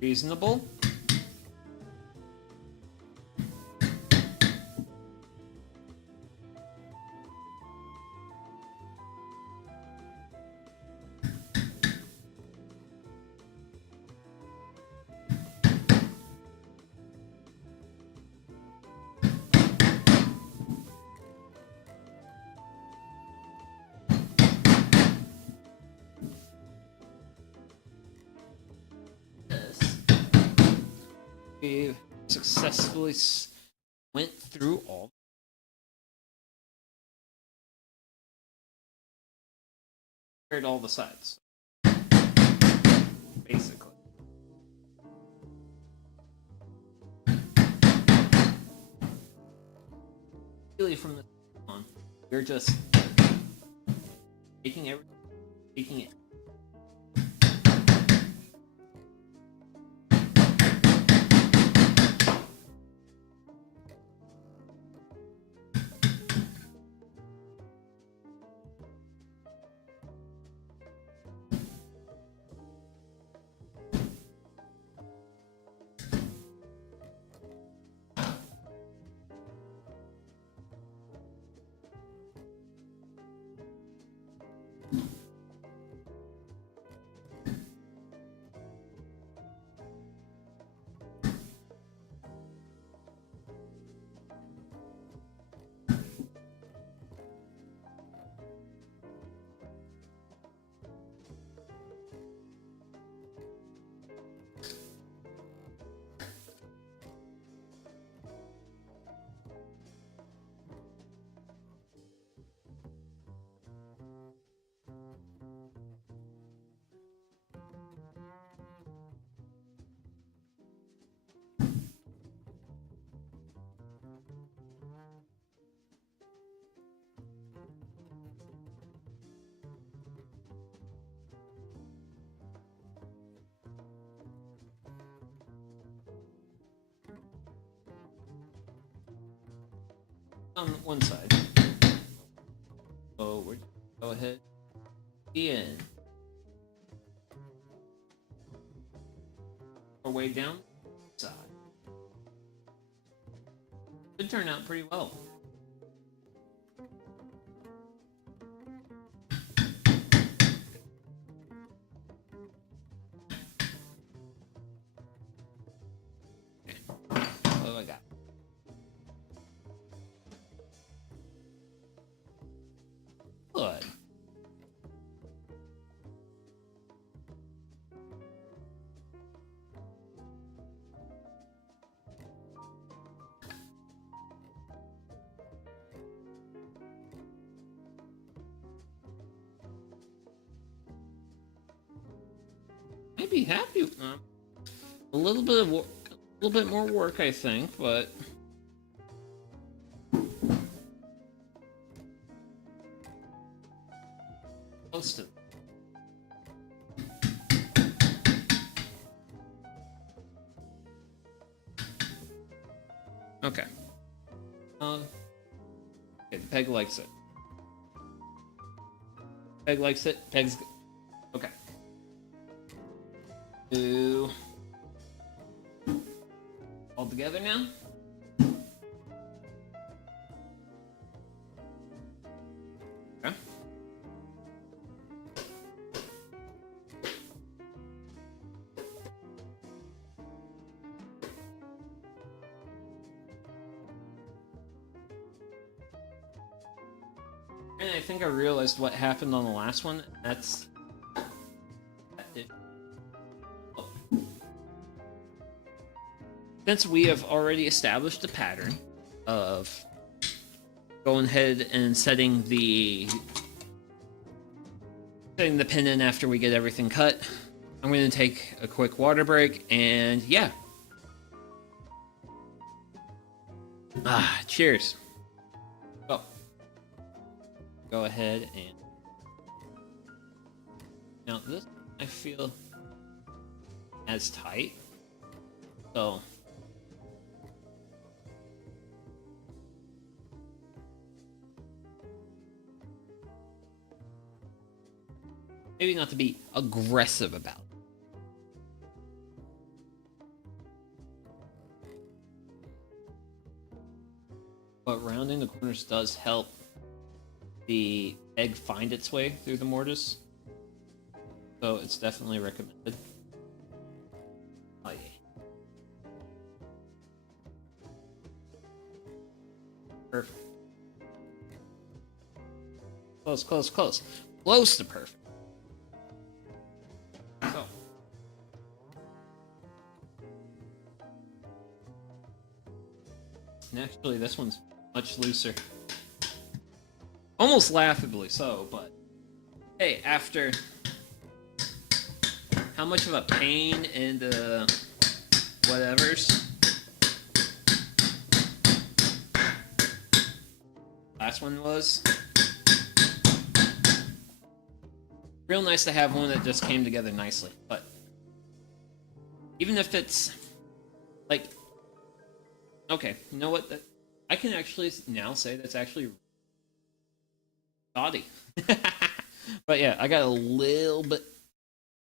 Reasonable. We successfully went through all the sides, basically. Really, from this on, we're just taking it. On one side. So we're just go ahead. In. Our way down side. Should turn out pretty well. Okay. What do I got? Good. I'd be happy with a little bit of work, a little bit more work, I think, but close to. Okay. Okay, the peg likes it. Peg likes it. Peg's okay. Two. All together now? Okay. And I think I realized what happened on the last one. That's it. Oh. Since we have already established the pattern of going ahead and setting the pin in after we get everything cut, I'm going to take a quick water break, and yeah. Cheers. Oh. Go ahead and... Now this, I feel, as tight. So... maybe not to be aggressive about it. But rounding the corners does help the egg find its way through the mortise. So it's definitely recommended. Oh yeah. Perfect. Close, close, close. Close to perfect. So. And actually, this one's much looser. Almost laughably so, but hey, after how much of a pain in the whatevers last one was, real nice to have one that just came together nicely. But even if it's like, okay, you know what? I can actually now say that's actually shoddy. But yeah, I got a little bit.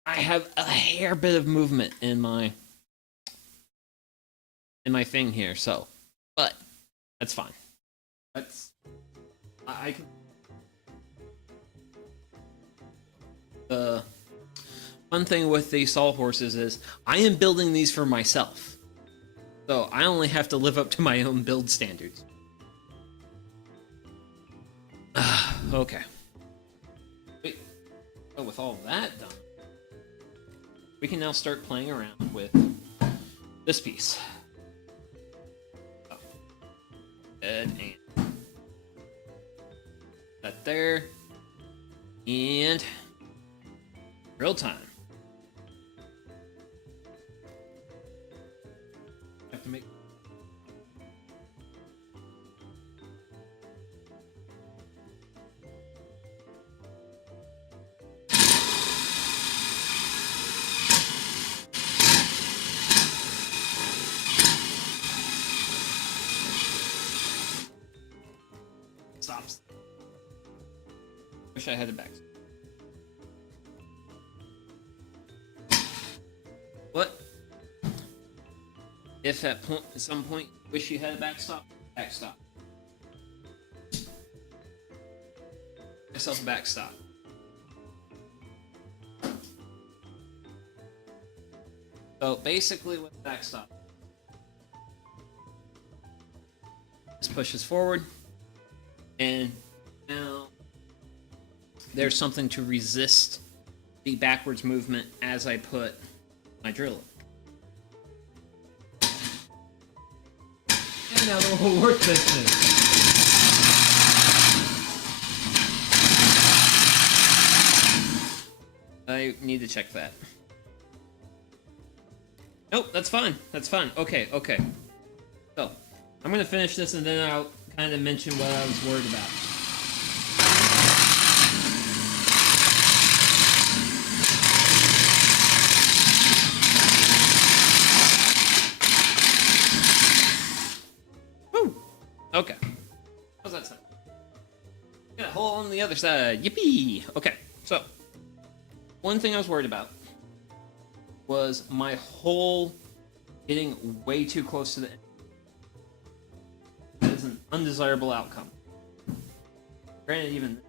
I have a hair bit of movement in my thing here, so, but that's fine. That's I can. The fun thing with the sawhorses is I am building these for myself. So I only have to live up to my own build standards. Okay. Wait. Oh, with all that done, we can now start playing around with this piece. Oh. Good, and that there. And real time. Have to make stops. Wish I had it back. What? If at some point you wish you had a backstop, backstop. Myself a backstop. So basically with the backstop, this pushes forward, and now there's something to resist the backwards movement as I put my drill in. And now the whole work business. I need to check that. Nope, that's fine. That's fine. Okay, okay. So, I'm gonna finish this and then I'll kind of mention what I was worried about. Okay. How's that sound? Got a hole on the other side. Yippee! Okay, so one thing I was worried about was my hole getting way too close to the end. That is an undesirable outcome. Granted, even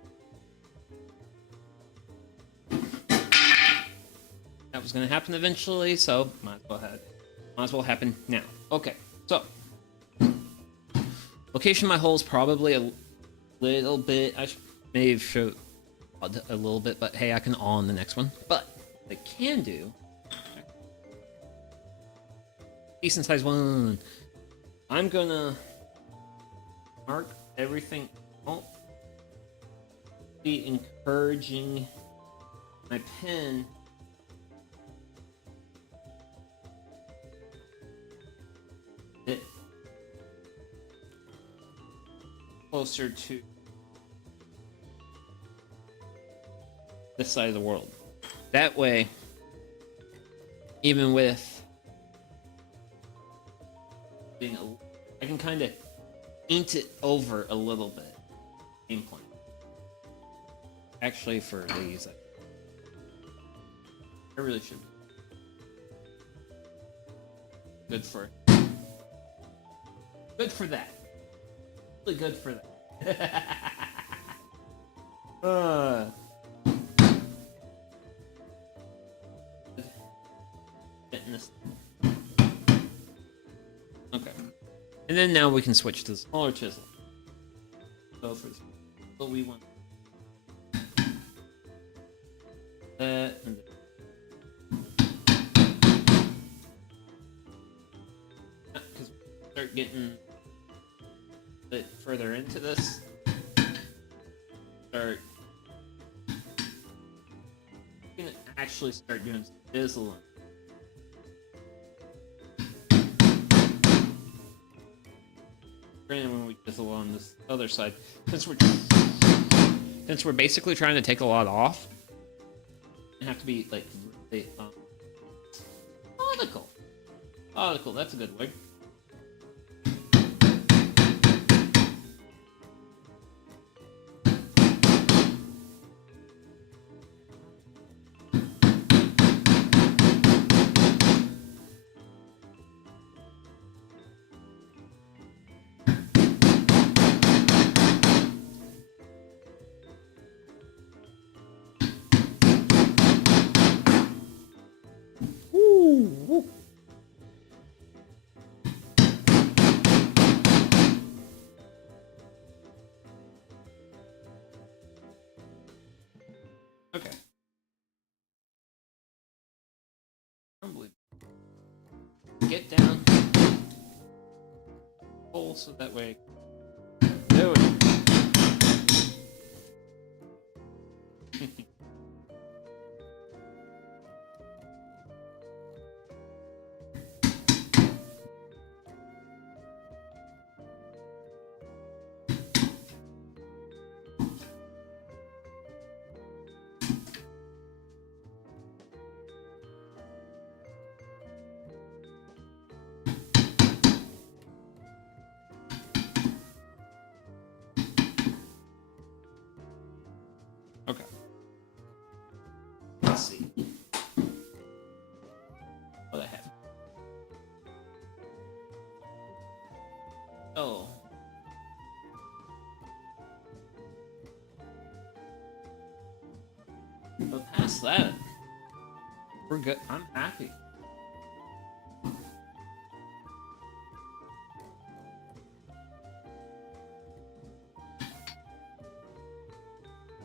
that was going to happen eventually, so might as well happen now. Okay, so location of my hole is probably a little bit. may have showed a little bit, but hey, I can all in the next one. But what I can do, decent size one. I'm gonna mark everything out. Be encouraging my pen it closer to this side of the world. That way, even with being I can kind of paint it over a little bit. Game plan. Actually, for these, I really should. Good for that. Really good for that. Getting this. Okay. And then now we can switch to the smaller chisel. So for what we want. That and because we start getting a bit further into this, we can actually start doing some chiseling. Granted, when we chisel on this other side, since we're basically trying to take a lot off, it have to be like really methodical. Methodical, that's a good word. Okay. Get down. Pull so that way. Do it. Okay. Let's see what I have. Oh. But past that, we're good. I'm happy.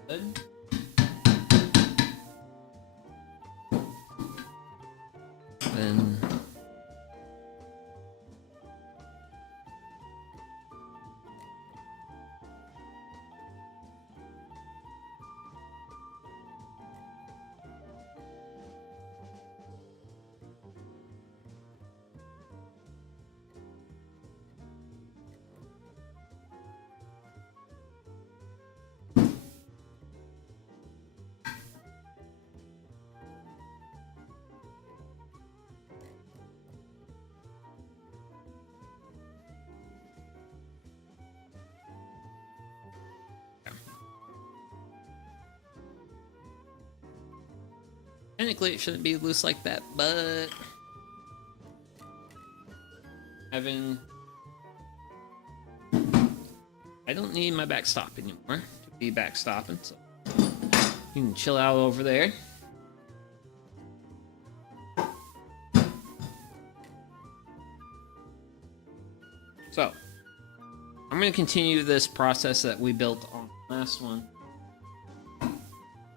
Good. Then technically it shouldn't be loose like that, but I don't need my backstop anymore to be backstopping, so you can chill out over there. So I'm going to continue this process that we built on the last one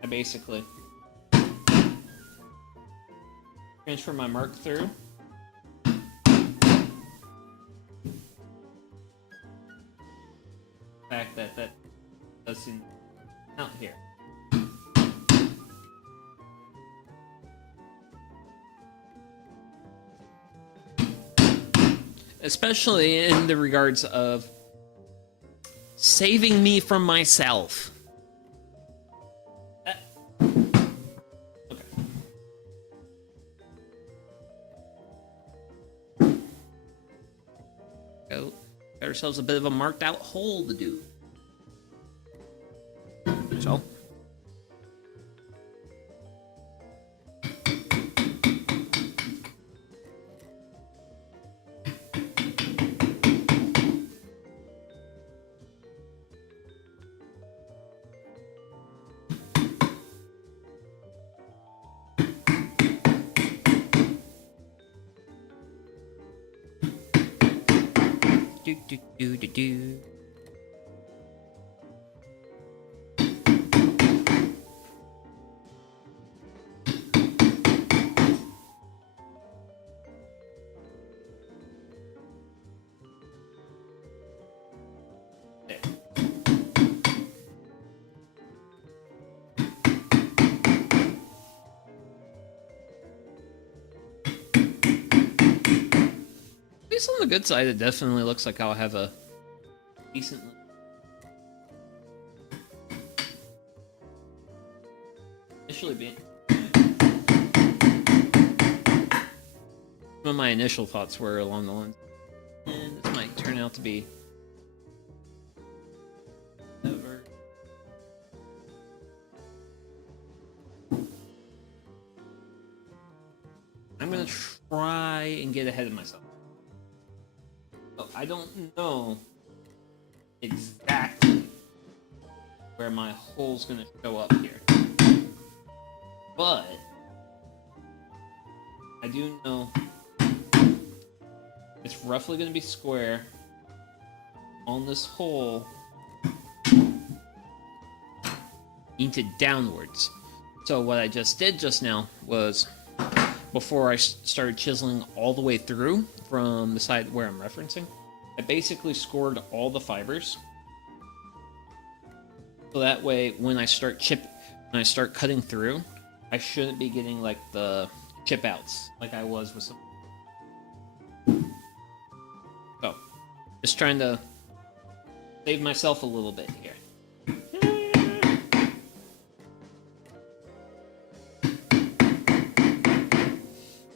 basically transfer my mark through. The fact that that doesn't count here. Especially in the regards of saving me from myself. Okay. Go. Got ourselves a bit of a marked out hole to do. So. Do. At least on the good side, it definitely looks like I'll have a decent. Initially being some of my initial thoughts were along the lines, and this might turn out to be over. I'm gonna try and get ahead of myself. So I don't know exactly where my hole's gonna show up here, but I do know it's roughly gonna be square on this hole into downwards. So what I just did just now was, before I started chiseling all the way through from the side where I'm referencing, I basically scored all the fibers. So that way, when I start cutting through, I shouldn't be getting like the chip outs like I was with some. So, just trying to save myself a little bit here.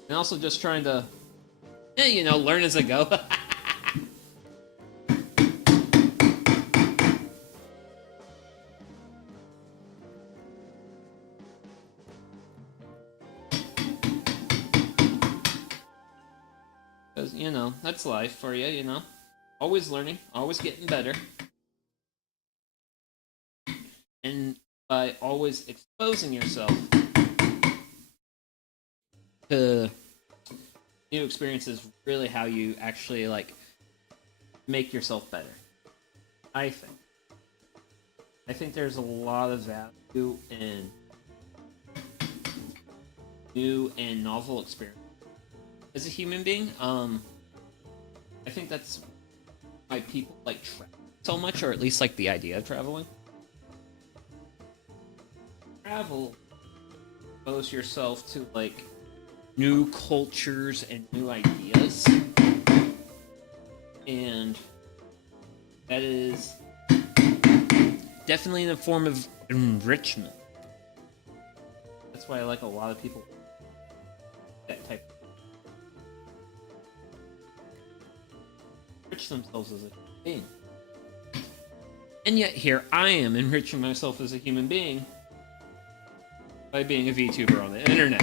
And also just trying to, you know, learn as I go. Because, you know, that's life for you, you know. Always learning, always getting better. And by always exposing yourself to new experiences, really how you actually, like, make yourself better. I think there's a lot of value in new and novel experiences. As a human being, I think that's why people like travel so much, or at least like the idea of traveling. Travel, expose yourself to like new cultures and new ideas, and that is definitely in a form of enrichment. That's why I like a lot of people that type of enrich themselves as a human being. And yet here I am enriching myself as a human being by being a VTuber on the internet.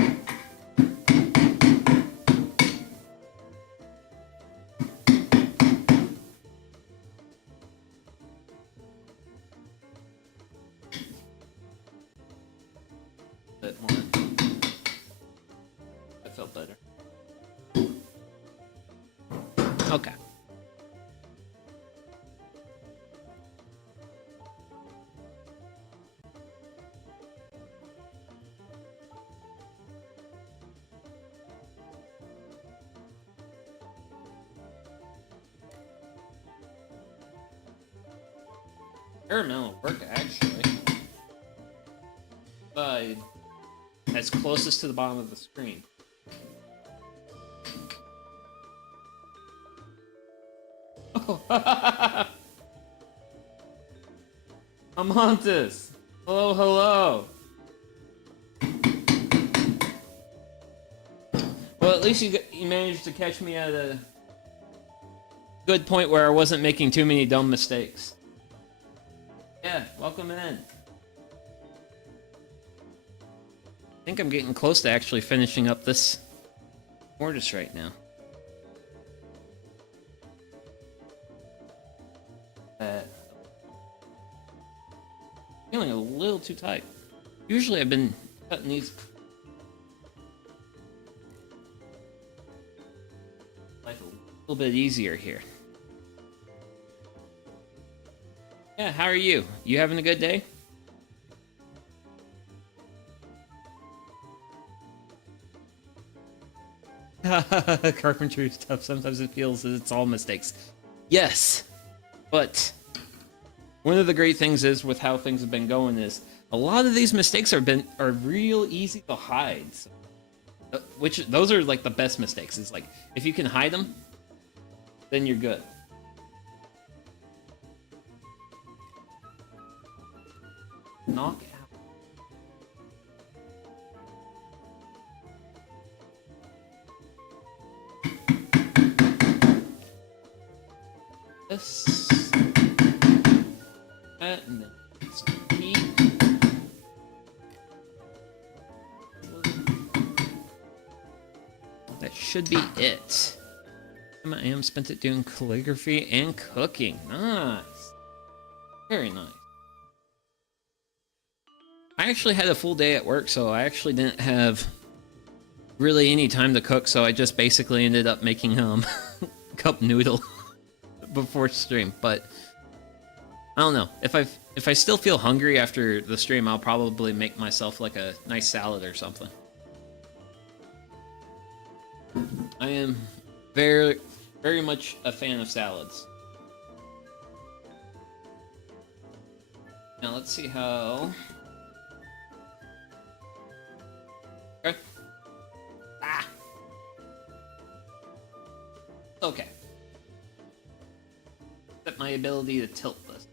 Bit more. That felt better. Okay. fair amount of work, actually. As closest to the bottom of the screen. Oh, Amontis! Hello, hello! Well, at least you managed to catch me at a good point where I wasn't making too many dumb mistakes. Yeah, welcome in. I think I'm getting close to actually finishing up this mortise right now. Feeling a little too tight. Usually I've been cutting these life a little bit easier here. Yeah, how are you? You having a good day? Carpentry stuff, sometimes it feels that it's all mistakes. Yes, but one of the great things is with how things have been going is a lot of these mistakes are real easy to hide. So, which those are like the best mistakes. Is like if you can hide them, then you're good. Knock out. This. That, and then some heat. That should be it. I am spent it doing calligraphy and cooking. Nice. Very nice. I actually had a full day at work, so I actually didn't have really any time to cook, so I just basically ended up making cup noodle before stream, but I don't know. If I still feel hungry after the stream, I'll probably make myself like a nice salad or something. I am very, very much a fan of salads. Now let's see how. Okay. Ah. Okay. Except my ability to tilt this.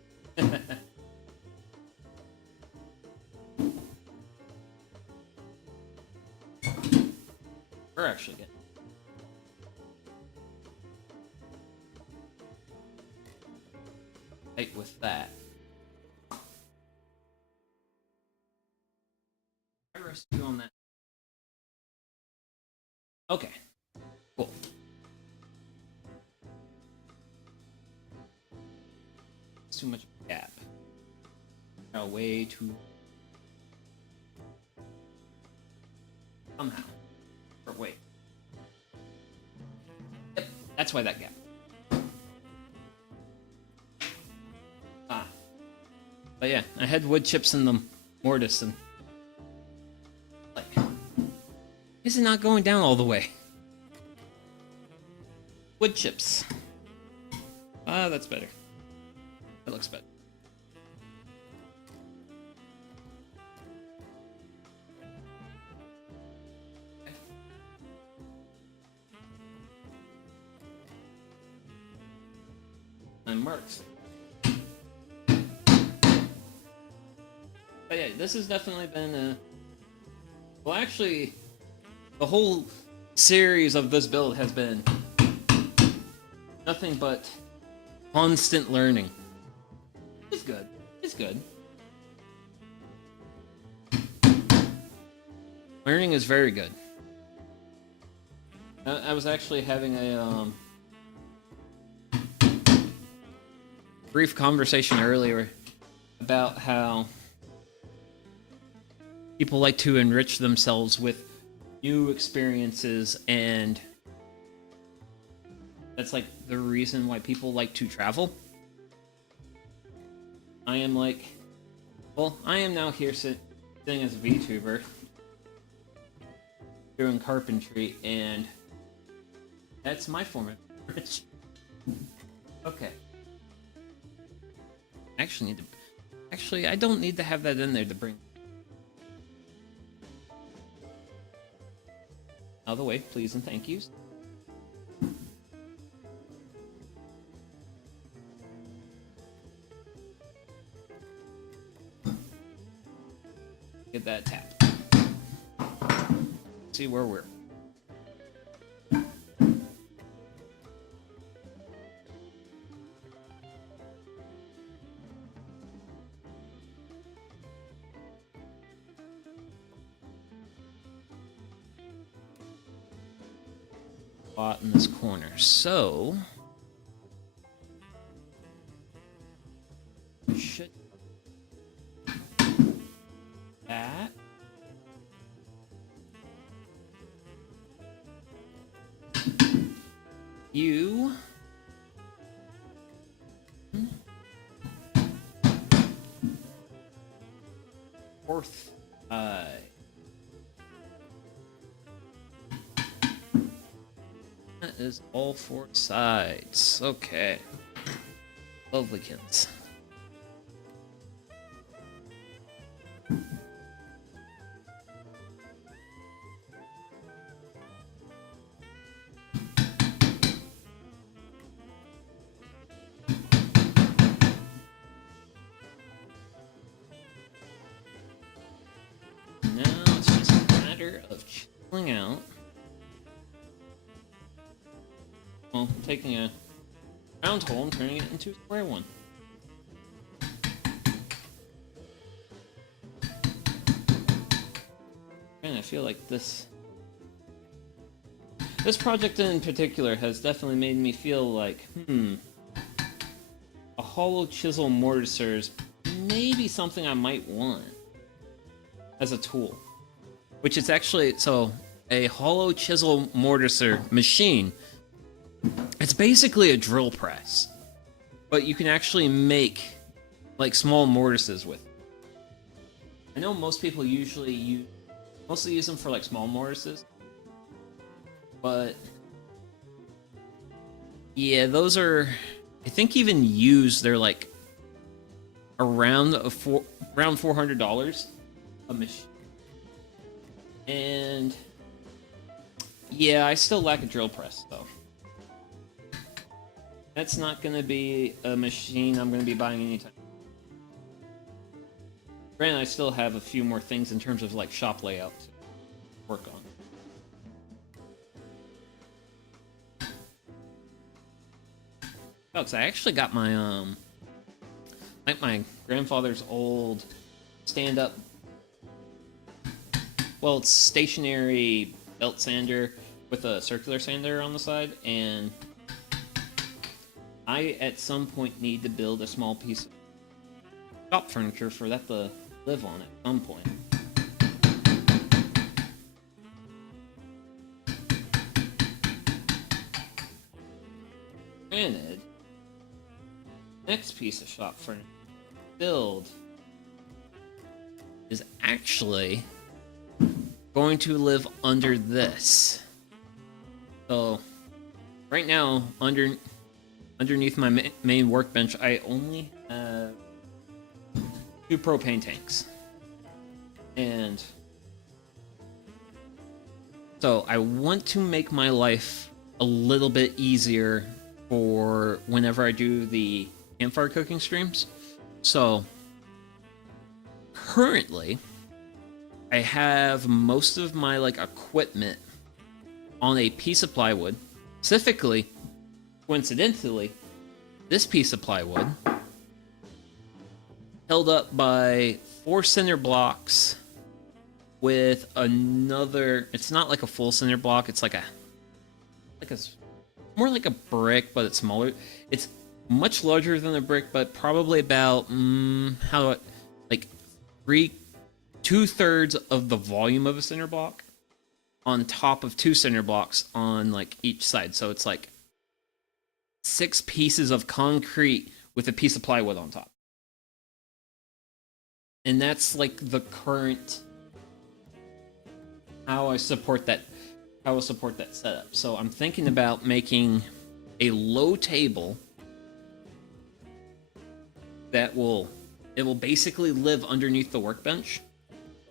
We're actually getting right with that. I rest you on that. Okay, cool. It's too much of a gap. No, way too. Somehow. Or wait. Yep, that's why that gap. Ah. But yeah, I had wood chips in the mortise and like, is it not going down all the way? Wood chips. Ah, that's better. That looks better. And marks. But yeah, this has definitely been a... Well, actually, the whole series of this build has been nothing but constant learning. It's good. It's good. Learning is very good. I was actually having a brief conversation earlier about how people like to enrich themselves with new experiences, and that's like the reason why people like to travel. I am like, well, I am now here sitting as a VTuber doing carpentry, and that's my form of enrichment. Okay. I actually need to Actually, I don't need to have that in there to bring out of the way, please and thank yous. Get that tapped. See where we're. Spot in this corner. So should that you fourth that is all four sides. Okay. Lovelykins. Now it's just a matter of chilling out. Well, taking a round hole and turning it into a square one. And I feel like this project in particular has definitely made me feel like, a hollow chisel mortiser is maybe something I might want as a tool. Which is actually, so a hollow chisel mortiser machine, it's basically a drill press, but you can actually make like small mortises with it. I know most people mostly use them for like small mortises, but yeah, those are, I think even used, they're like around $400 a machine. And yeah, I still lack a drill press though. That's not going to be a machine I'm going to be buying anytime. Granted, I still have a few more things in terms of like shop layout to work on. Oh, cause I actually got my like my grandfather's old stand-up, well, it's stationary belt sander with a circular sander on the side, and I, at some point, need to build a small piece of shop furniture for that to live on at some point. Granted, next piece of shop furniture build is actually going to live under this. So, right now, underneath my main workbench, I only have 2 propane tanks. And so I want to make my life a little bit easier for whenever I do the campfire cooking streams. So currently, I have most of my like equipment on a piece of plywood. Specifically, coincidentally, this piece of plywood held up by 4 cinder blocks with another, it's not like a full cinder block, it's like a more like a brick, but it's smaller. It's much larger than a brick, but probably about like 2/3 of the volume of a cinder block on top of 2 cinder blocks on like each side. So it's like 6 pieces of concrete with a piece of plywood on top. And that's like the current how I support that setup. So I'm thinking about making a low table that will It will basically live underneath the workbench.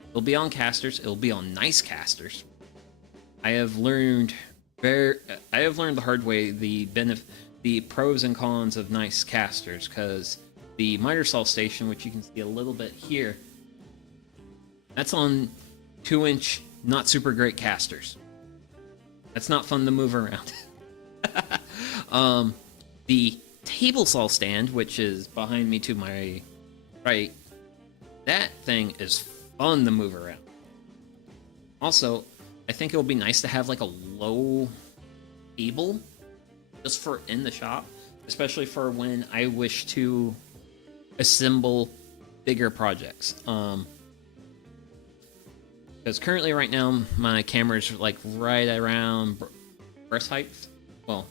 It'll be on casters. It'll be on nice casters. I have learned the hard way the pros and cons of nice casters, because the miter saw station, which you can see a little bit here, that's on 2-inch, not super great casters. That's not fun to move around. The table saw stand, which is behind me to my right, that thing is fun to move around. Also, I think it would be nice to have like a low table just for in the shop, especially for when I wish to assemble bigger projects. Because currently right now my camera's like right around breast height. Well,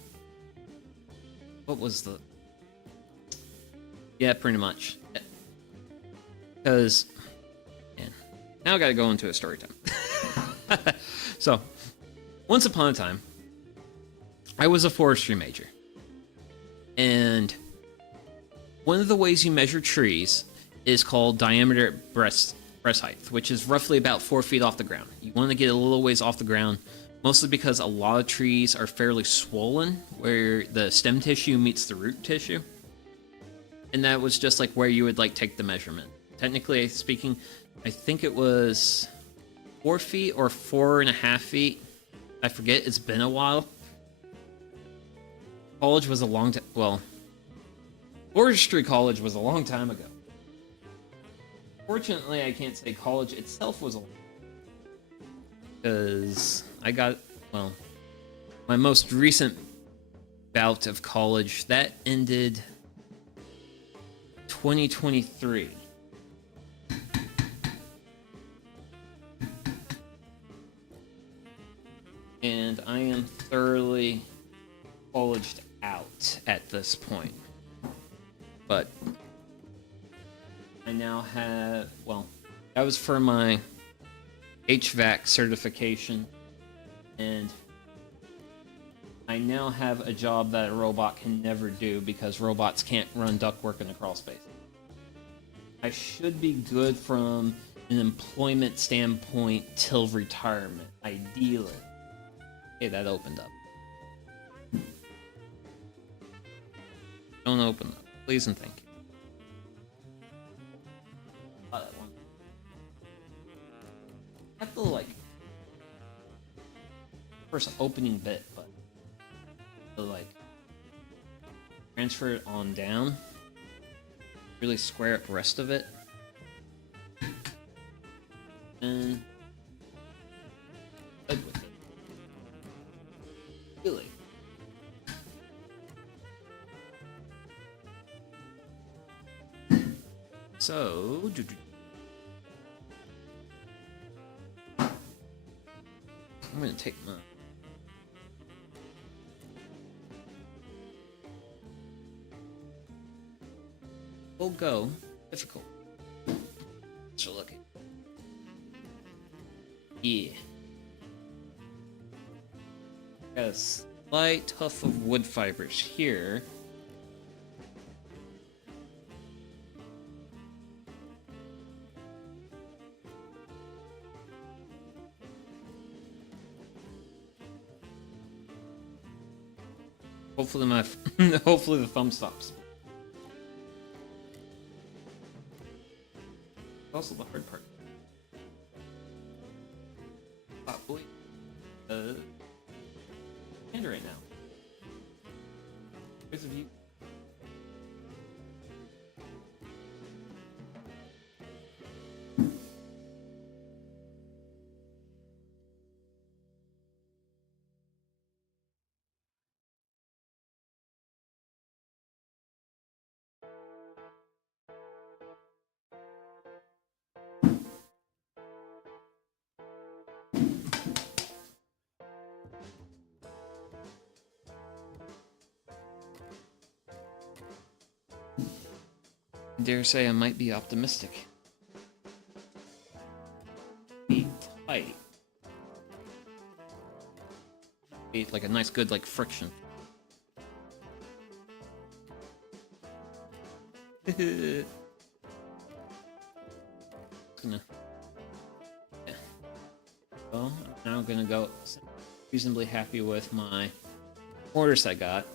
what was the... Yeah, pretty much. Because, man, now I gotta go into a story time. So, once upon a time, I was a forestry major. And one of the ways you measure trees is called diameter at breast height, which is roughly about 4 feet off the ground. You want to get a little ways off the ground, mostly because a lot of trees are fairly swollen, where the stem tissue meets the root tissue. And that was just like where you would like take the measurement. Technically speaking, I think it was 4 feet or 4.5 feet. I forget, it's been a while. College was a long time, well, forestry college was a long time ago. Fortunately, I can't say college itself was a long time, because I got, well, my most recent bout of college, that ended 2023. And I am thoroughly colleged out at this point. But I now have, well, that was for my HVAC certification, and I now have a job that a robot can never do because robots can't run ductwork in a crawl space. I should be good from an employment standpoint till retirement, ideally. Okay, that opened up. Don't open up, please and thank you. Oh, that one. I have to like first opening bit, but to like transfer it on down, really square up the rest of it, and good with it. Really. So, I'm gonna take my we'll go difficult. So look at yeah. Got a slight tuft of wood fibers here. Hopefully my hopefully the thumb stops. Also the hard part. Hot boy. Hand right now. There's a view. I dare say I might be optimistic. Be tight. Be like a nice good like friction. gonna. Yeah. So I'm now gonna go reasonably happy with my mortise I got.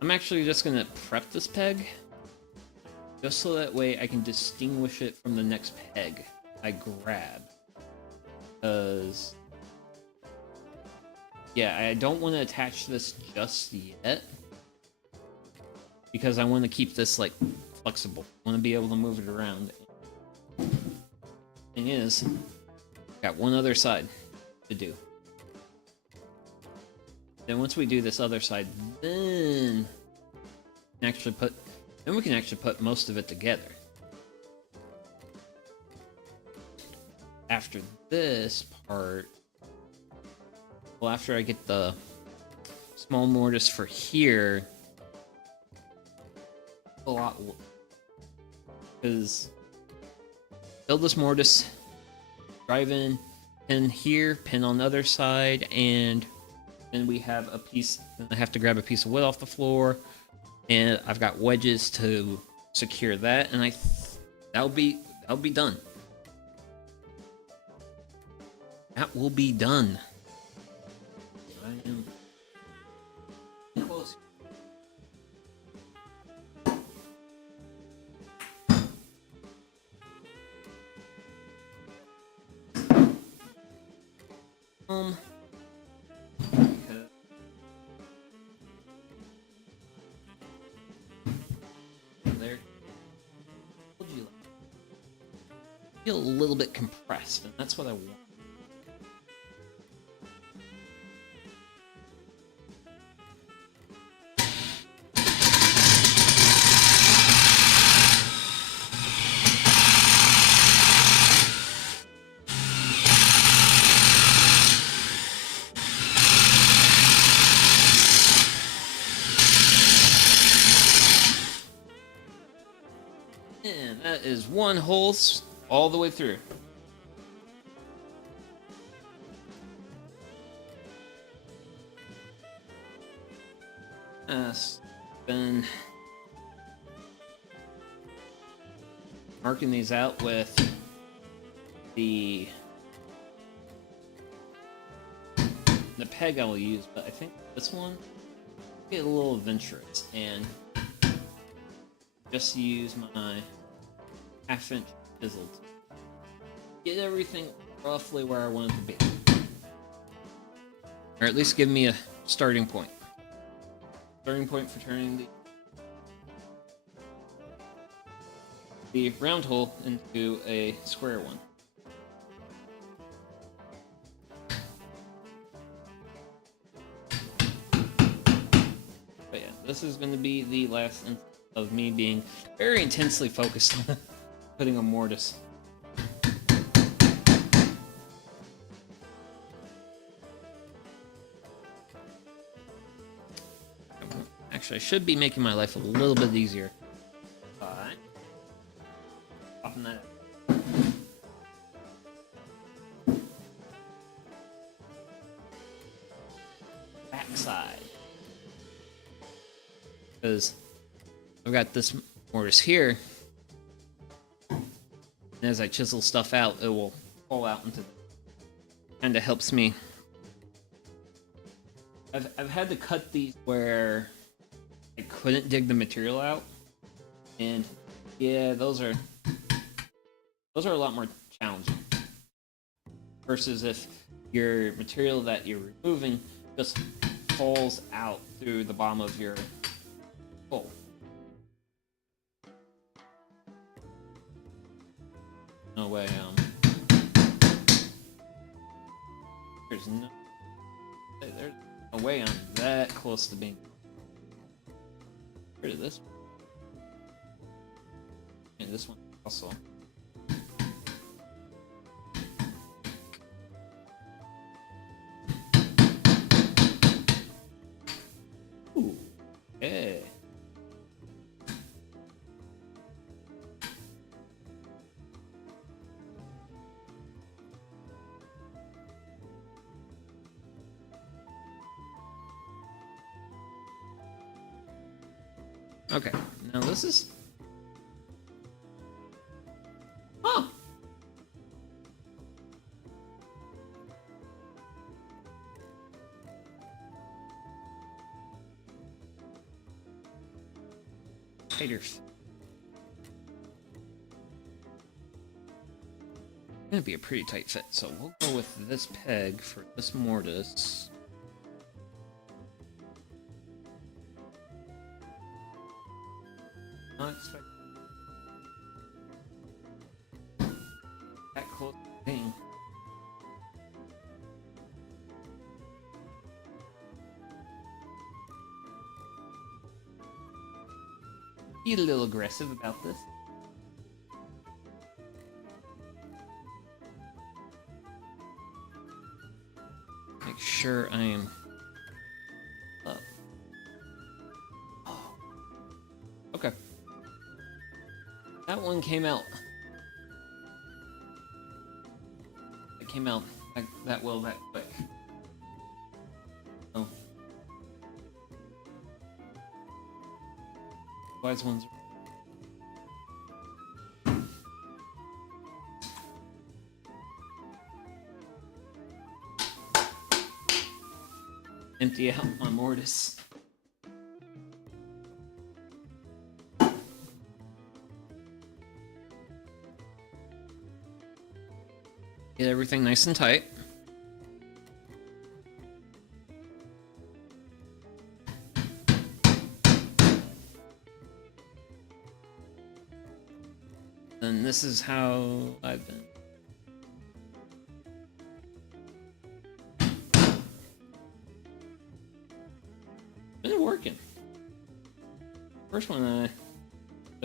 I'm actually just gonna prep this peg, just so that way I can distinguish it from the next peg I grab. Because, yeah, I don't want to attach this just yet, because I want to keep this, like, flexible. I want to be able to move it around. Thing is, got one other side to do. Then once we do this other side, then we can actually put most of it together. After this part, well, after I get the small mortise for here, a lot, because build this mortise, drive in, pin here, pin on the other side, and then we have a piece. Then I have to grab a piece of wood off the floor, and I've got wedges to secure that, and that'll be done. That will be done. I am close. There. Feel a little bit compressed, and that's what I want. And that is one hole all the way through. Been marking these out with the peg I will use, but I think this one get a little adventurous and just use my 1/2-inch chisel to get everything roughly where I want it to be, or at least give me a starting point. Starting point for turning the round hole into a square one. But yeah, this is going to be the last instance of me being very intensely focused on putting a mortise. Actually, I should be making my life a little bit easier. Alright. Popping that up. Backside. Because I've got this mortise here, and as I chisel stuff out, it will fall out into. Kind of helps me. I've had to cut these where I couldn't dig the material out, and yeah, those are a lot more challenging versus if your material that you're removing just falls out through the bottom of your hole. No way, there's no way I'm that close to being rid of this one. And this one also. Ooh, yeah. Okay, now this is tighter. Gonna be a pretty tight fit, so we'll go with this peg for this mortise. Not expecting that close thing. Be a little aggressive about this. Make sure I am up. Oh. Okay. That one came out. It came out that well that quick. Oh. Wise ones. Empty out my mortise. Get everything nice and tight. And this is how I've been. Been working. The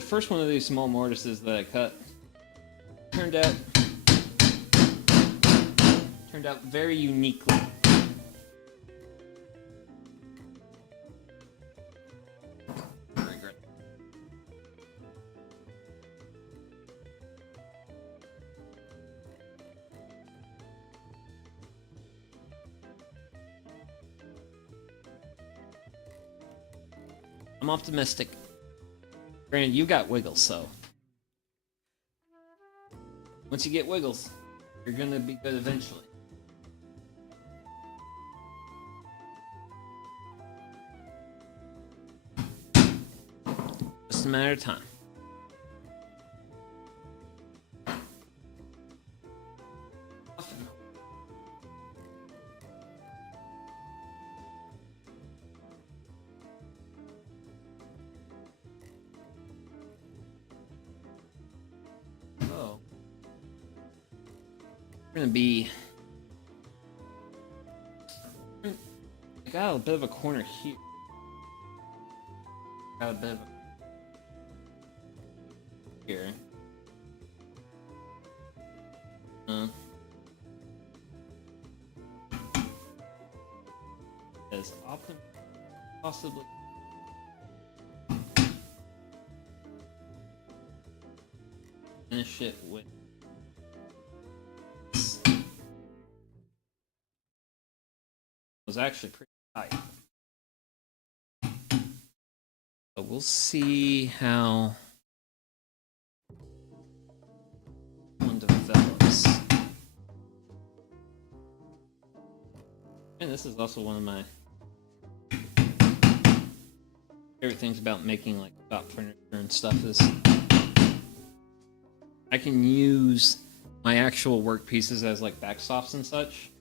first one of these small mortises that I cut turned out very uniquely. I'm optimistic. Granted, you got wiggles, so once you get wiggles, you're gonna be good eventually. Just a matter of time. Gonna be. I got a bit of a corner here. Got a bit of a here. As often possibly. Finish it with. Was actually pretty tight. But we'll see how one develops. And this is also one of my favorite things about making like shop furniture and stuff is I can use my actual work pieces as like backstops and such.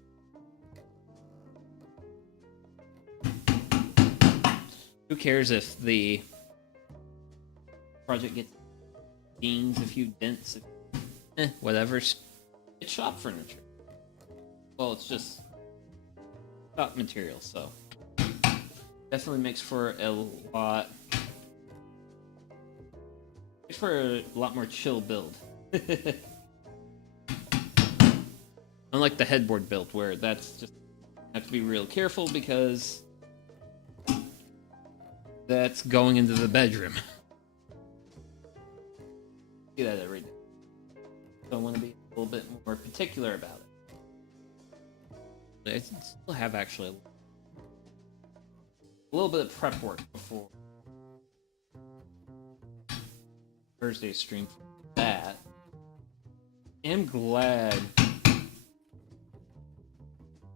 Who cares if the project gets dings, a few dents, whatever. It's shop furniture. Well, it's just shop material, so definitely makes for a lot more chill build. Unlike the headboard build, where that's just have to be real careful because that's going into the bedroom. See that every day. So I want to be a little bit more particular about it. I still have actually a little bit of prep work before Thursday's stream for that. I'm glad,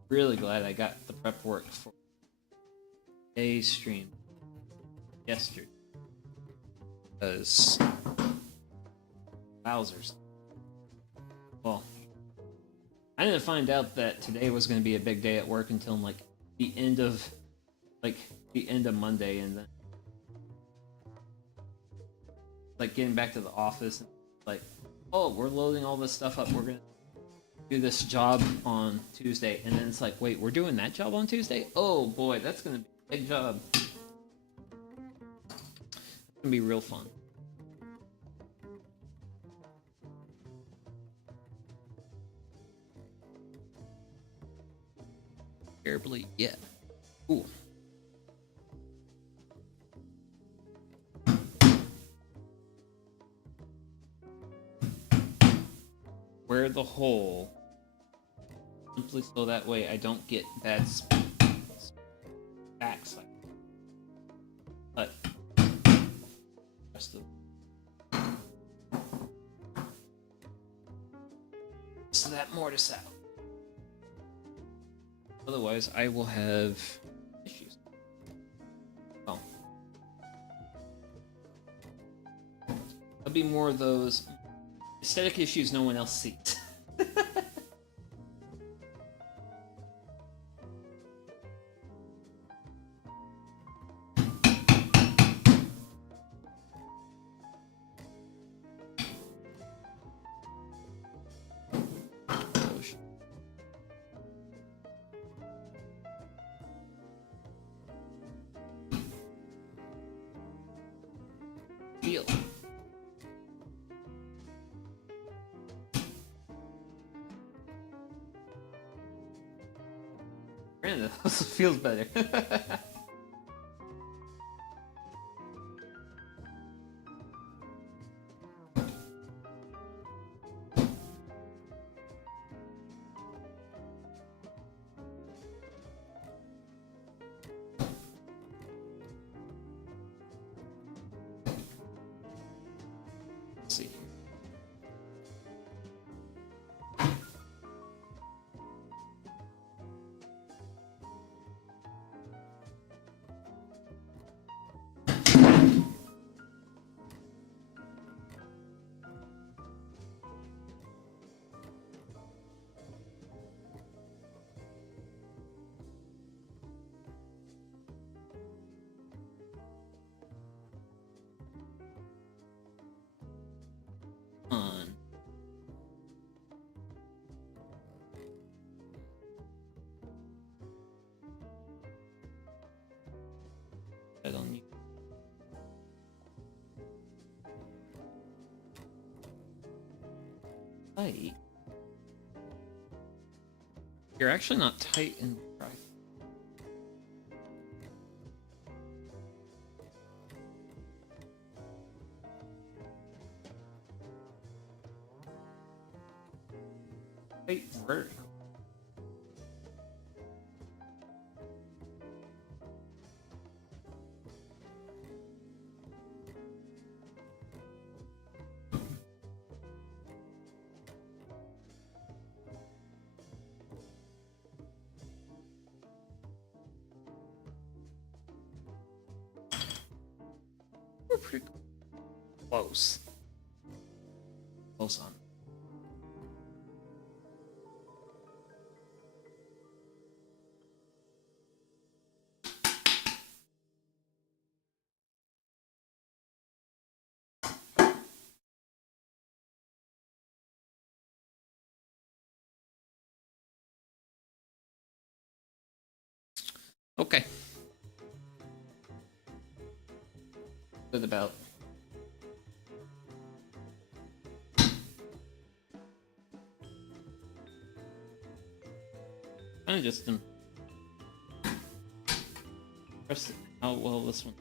really glad I got the prep work for today's stream. Yesterday. Because wowzers. Well, I didn't find out that today was going to be a big day at work until like the end of Monday, and then like getting back to the office, and like, oh, we're loading all this stuff up. We're gonna do this job on Tuesday, and then it's like, wait, we're doing that job on Tuesday? Oh boy, that's gonna be a big job. It's gonna be real fun. Terribly, yeah. Cool. Where the hole simply so that way I don't get bad backside. But rest of so that mortise out. Otherwise, I will have issues. Oh. There'll be more of those aesthetic issues no one else sees. Feel. Brandon, this feels better. Let's see. On. I don't need. Tight. You're actually not tight in the right. Tight vertical. We're pretty close. Close on. Okay. Good about. I just impressed how well this one.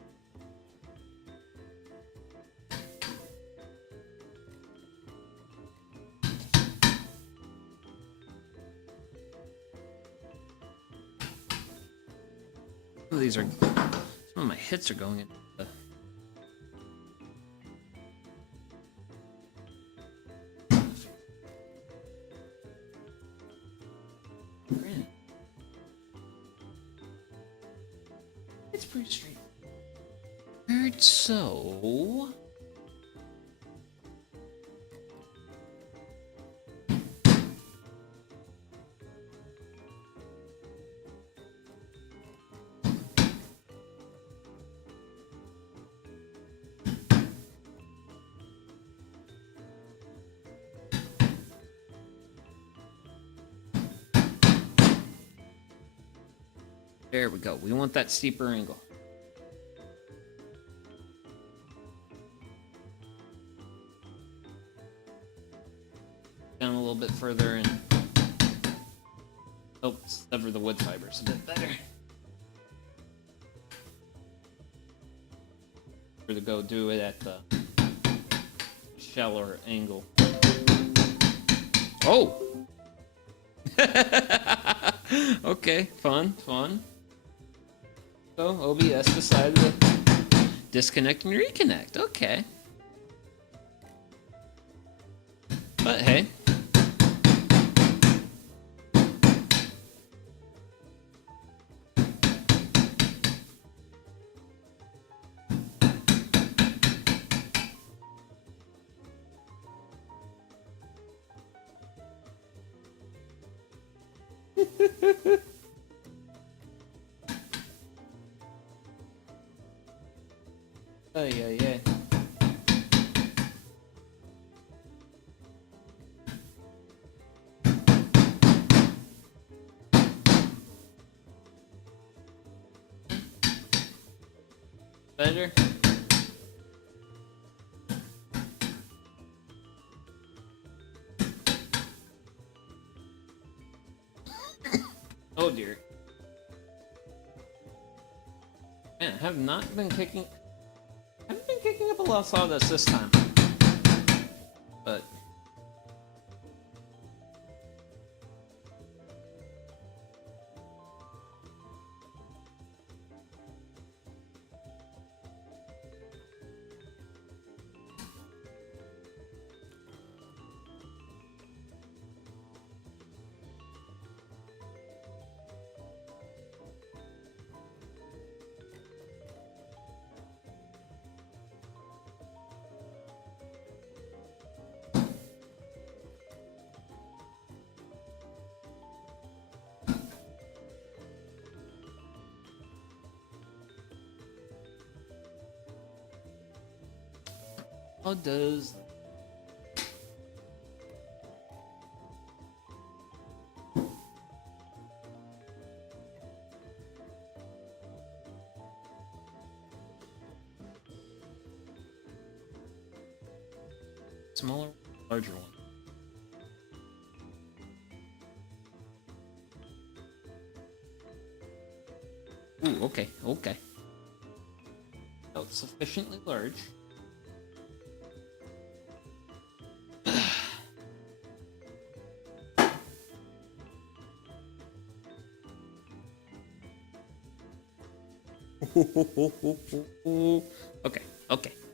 Some of these are. Some of my hits are going in. It's pretty straight. Alright, so There we go. We want that steeper angle. Down a little bit further and sever the wood fibers a bit better. Or to go do it at the shallower angle. Oh! Okay, fun. So OBS decided to disconnect and reconnect. Okay. But hey. Oh yeah. Better. Oh dear. Man, I have not been kicking. I haven't been kicking up a lot of sawdust this time. But how does smaller, larger one? Ooh, okay. That's sufficiently large.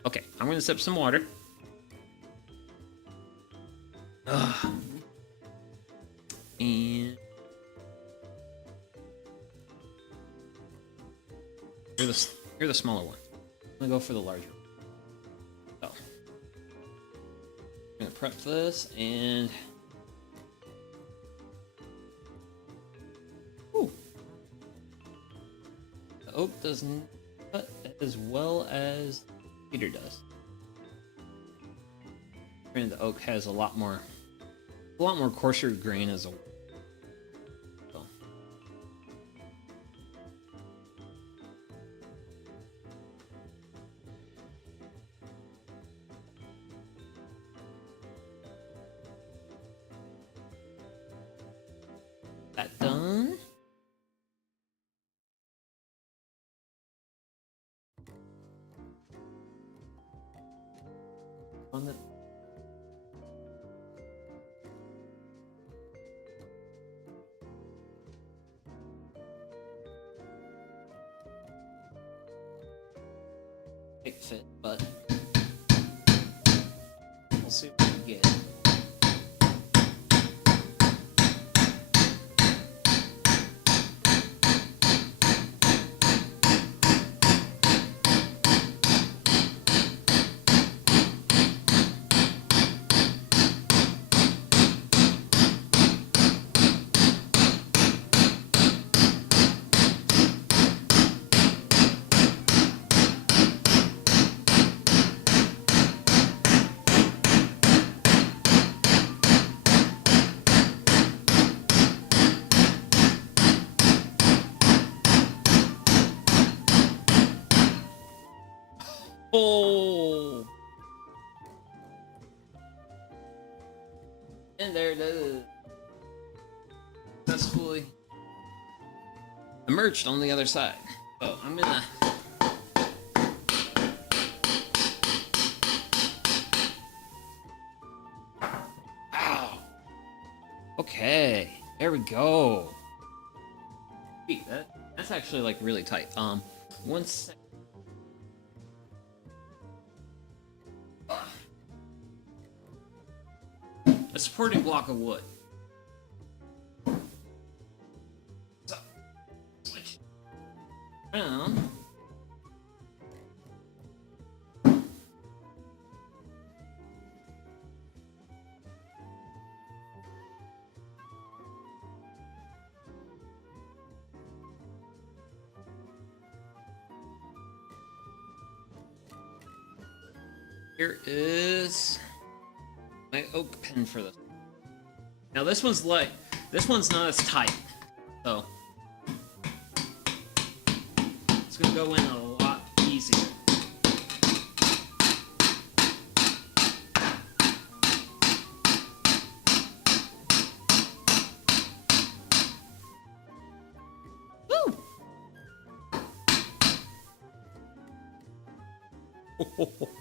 Okay. I'm gonna sip some water. And you're the smaller one. I'm gonna go for the larger one. So I'm gonna prep this and the oak doesn't cut as well as Peter does. And the oak has a lot more coarser grain as a whole. So. That done. On the fit, but we'll see what we get. And there it is. Successfully emerged on the other side. So I'm gonna Ow. Okay, there we go. Wait, that's actually like really tight. One sec. A supporting block of wood. So, switch around. Here is my oak pin for this. Now this one's not as tight, so it's gonna go in a lot easier. Woo!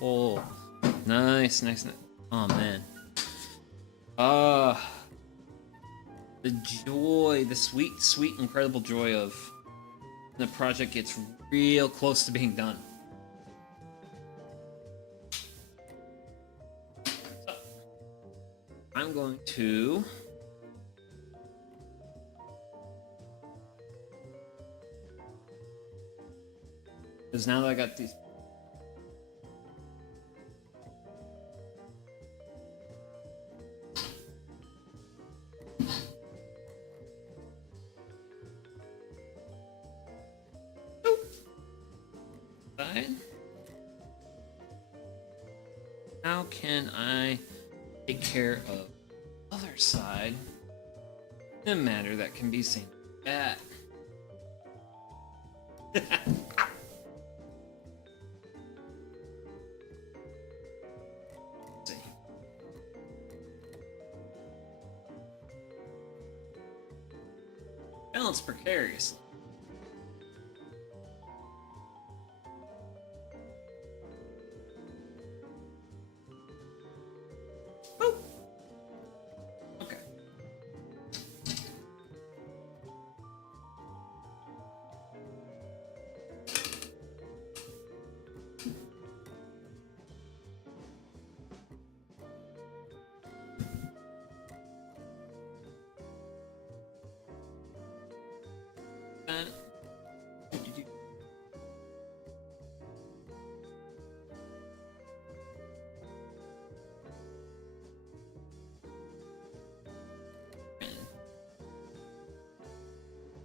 Oh, nice, nice, nice. Oh man. The joy, the sweet, sweet, incredible joy of the project gets real close to being done. So, I'm going to because now that I got these. How can I take care of the other side in a manner that can be seen like that? Let's see. Balance precariously.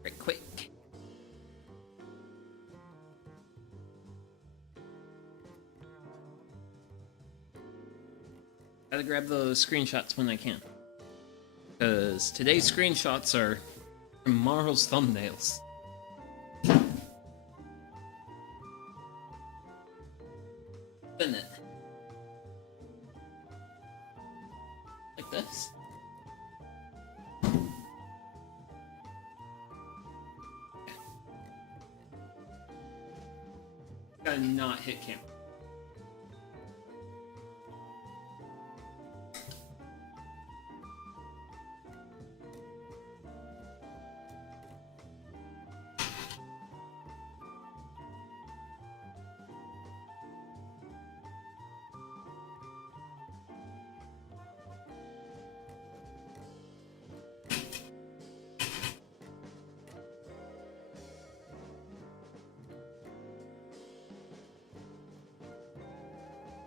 Right quick. Gotta grab those screenshots when I can. Because today's screenshots are tomorrow's thumbnails. Spin it. Like this. Gotta not hit camera.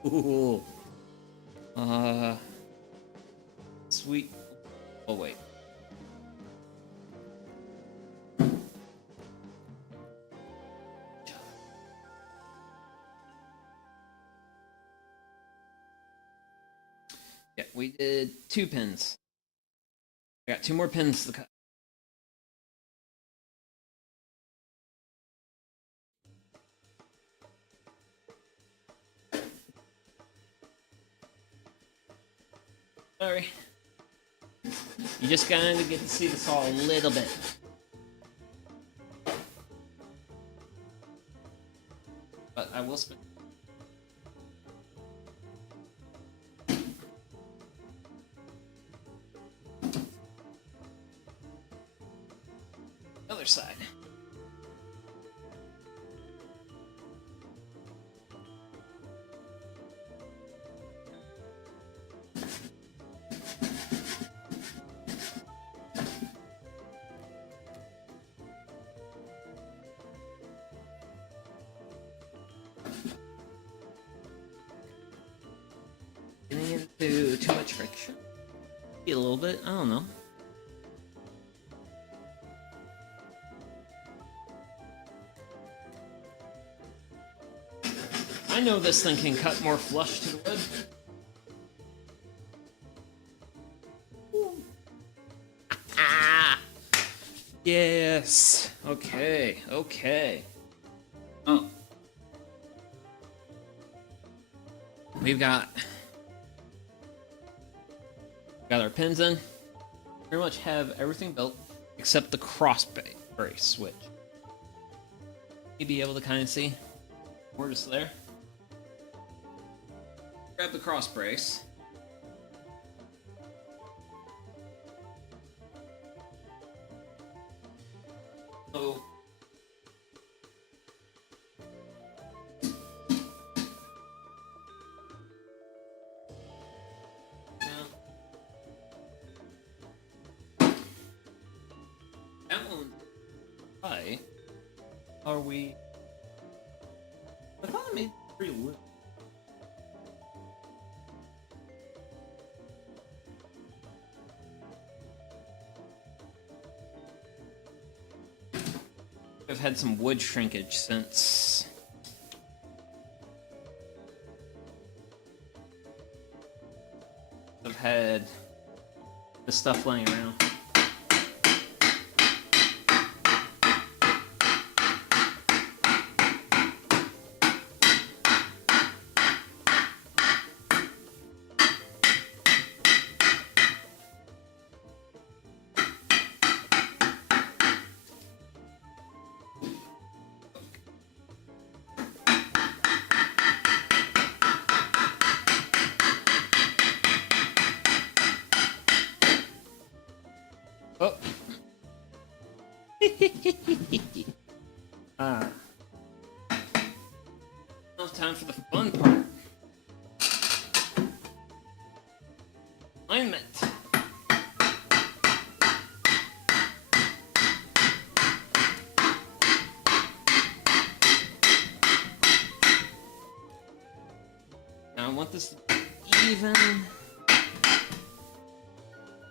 Ooh. Sweet. Oh, wait. Yeah, we did 2 pins. I got 2 more pins to cut. Sorry. You just kind of get to see the saw a little bit. But I will spin. Other side. Getting into too much friction? Maybe a little bit, I don't know. I know this thing can cut more flush to the wood. Ah! Yes! Okay, okay. Oh. We've got our pins in. Pretty much have everything built except the cross brace switch. You'll be able to kind of see. We're just there. Grab the cross brace. So why are we? I thought I made pretty loose. I've had some wood shrinkage since I've had the stuff laying around. Oh. Ah. Now it's time for the fun part. Alignment. Now I want this to be even.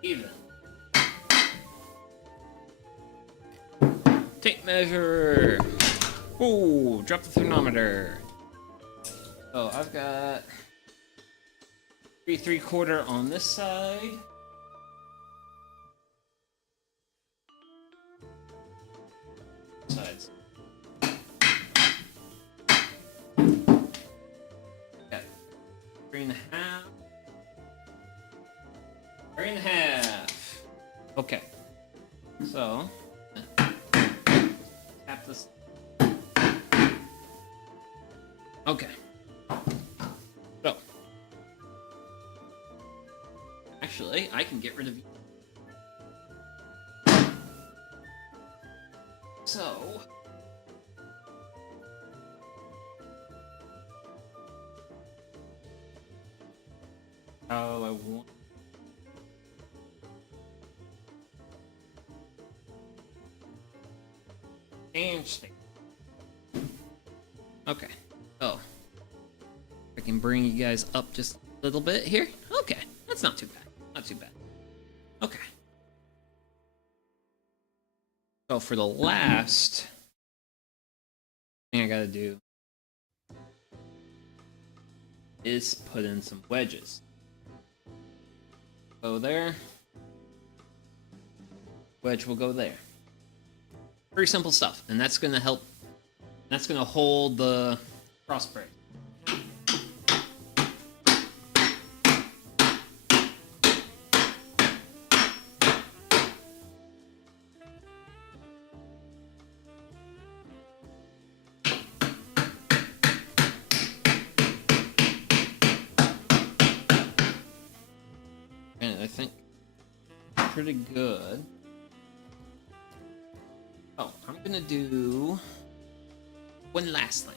Even. Tape measure. Ooh, drop the thermometer. So I've got 3 3/4 on this side. Sides. Got 3 1/2. 3 1/2. Okay. So tap this. Okay. So actually, I can get rid of you. So how I want. And stick. Okay. So I can bring you guys up just a little bit here. Okay. That's not too bad. Not too bad. Okay. So for the last thing I gotta do is put in some wedges. Go there. Wedge will go there. Pretty simple stuff, and that's gonna help. That's gonna hold the cross brace. Alright, I think pretty good. Oh, I'm gonna do one last thing.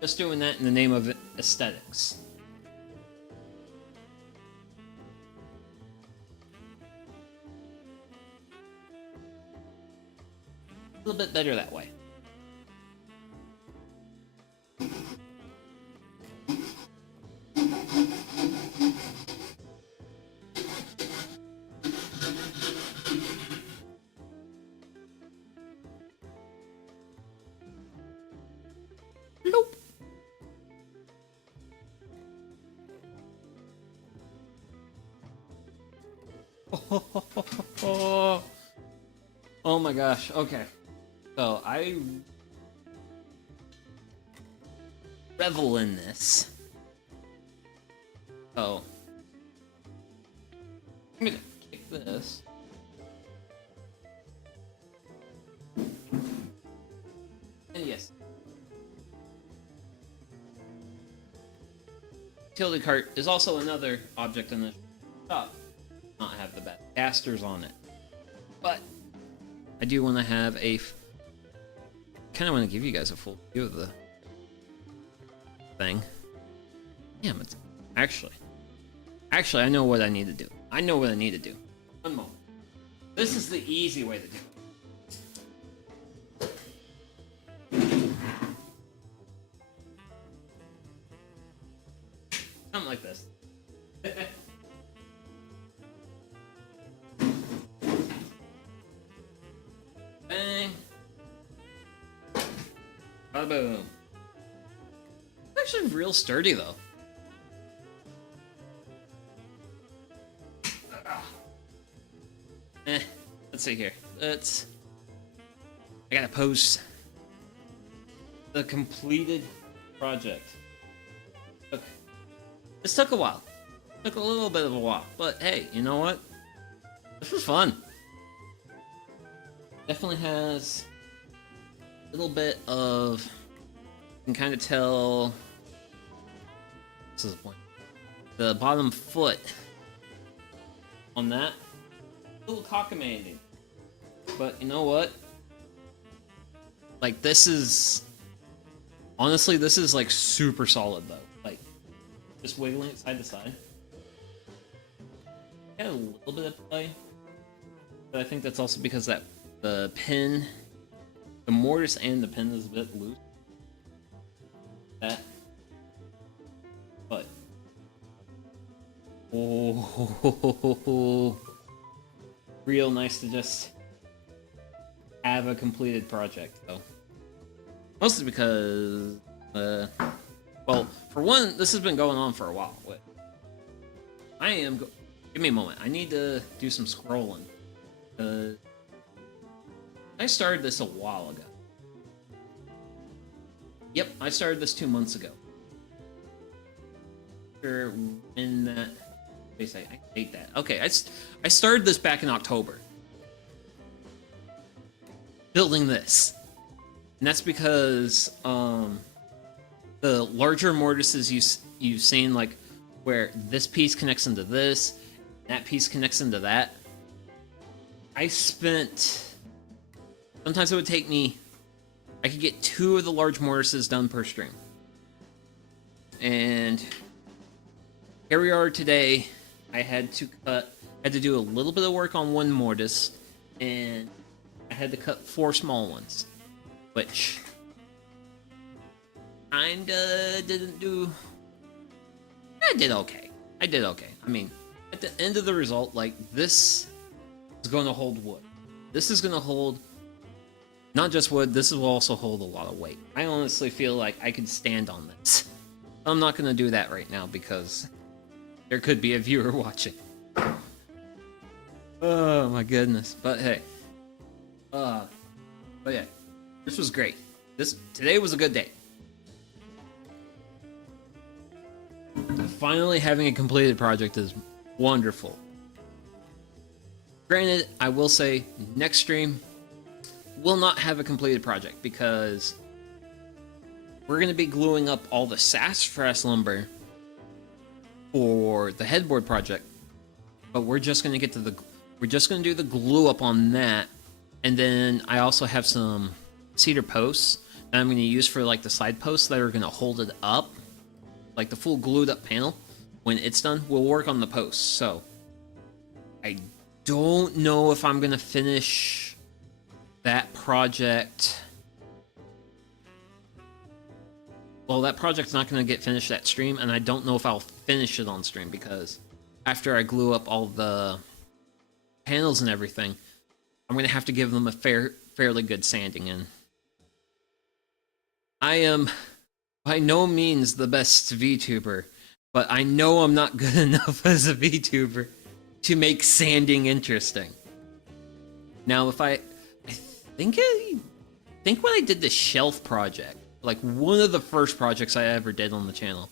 Just doing that in the name of aesthetics. A little bit better that way. Nope. Oh my gosh, okay. So I revel in this. So I'm gonna kick this. And yes. Utility cart is also another object in the shop. Not have the best casters on it. But I do want to have a kind of want to give you guys a full view of the thing. Damn it. Actually, I know what I need to do. I know what I need to do. One moment. This is the easy way to do it. Something like this. Bang. Bada boom. It's actually real sturdy though. Let's see here. I gotta post the completed project. This took a while. Took a little bit of a while, but hey, you know what? This was fun. Definitely has a little bit of. You can kind of tell. This is the point. The bottom foot on that. A little cockamamie. But you know what? Like, this is. Honestly, this is like super solid though. Like, just wiggling it side to side. Got a little bit of play. But I think that's also because that the pin, the mortise and the pin is a bit loose. That. But. Oh. Real nice to just have a completed project, though. Mostly because, well, for one, this has been going on for a while. Wait. Give me a moment. I need to do some scrolling. I started this a while ago. Yep, I started this 2 months ago. Sure, when that... I hate that. Okay, I started this back in October. Building this. And that's because the larger mortises you've seen, like where this piece connects into this, that piece connects into that. I spent... Sometimes it would take me... I could get 2 of the large mortises done per stream. And here we are today. I had to do a little bit of work on one mortise, and I had to cut 4 small ones, which kinda didn't do. I did okay. I mean, at the end of the result, like, this is going to hold wood. This is going to hold not just wood. This will also hold a lot of weight. I honestly feel like I could stand on this. I'm not going to do that right now because there could be a viewer watching. Oh my goodness. But hey. But yeah. This was great. Today was a good day. Finally having a completed project is wonderful. Granted, I will say next stream will not have a completed project because we're going to be gluing up all the sassafras lumber for the headboard project, but we're just going to do the glue up on that, and then I also have some cedar posts that I'm going to use for like the side posts that are going to hold it up, like the full glued up panel. When it's done, we'll work on the posts. So I don't know if I'm going to finish that project. Well, that project's not going to get finished that stream, and I don't know if I'll finish it on stream because after I glue up all the panels and everything, I'm going to have to give them a fairly good sanding in. I am by no means the best VTuber, but I know I'm not good enough as a VTuber to make sanding interesting. Now, if I think when I did the shelf project, like one of the first projects I ever did on the channel,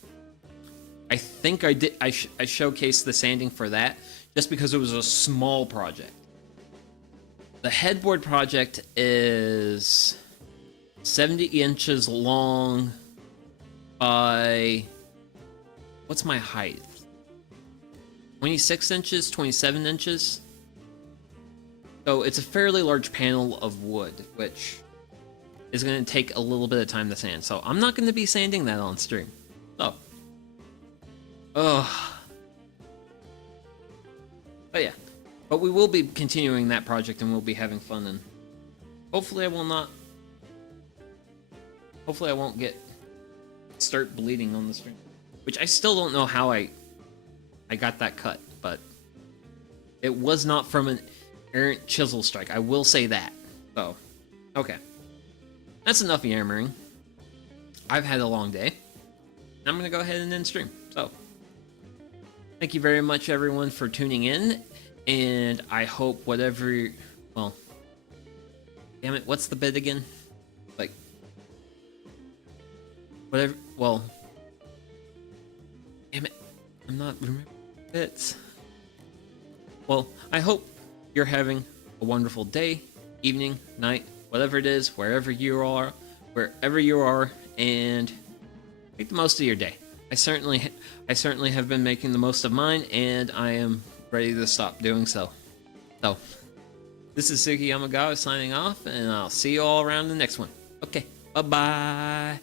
I think I showcased the sanding for that just because it was a small project. The headboard project is 70 inches long by, what's my height? 26 inches, 27 inches. So it's a fairly large panel of wood, which is going to take a little bit of time to sand. So I'm not going to be sanding that on stream. So, but yeah. But we will be continuing that project and we'll be having fun, and hopefully I won't start bleeding on the stream. Which I still don't know how I got that cut, but it was not from an errant chisel strike. I will say that. So, okay. That's enough yammering. I've had a long day. I'm going to go ahead and end stream. So, thank you very much, everyone, for tuning in. And I hope whatever... Well, damn it, what's the bid again? Like, whatever... Well... Damn it, I'm not remembering bits. Well, I hope you're having a wonderful day, evening, night, whatever it is, wherever you are, and make the most of your day. I certainly have been making the most of mine, and I am ready to stop doing so. So, this is Suki Yamagawa signing off, and I'll see you all around the next one. Okay, bye-bye.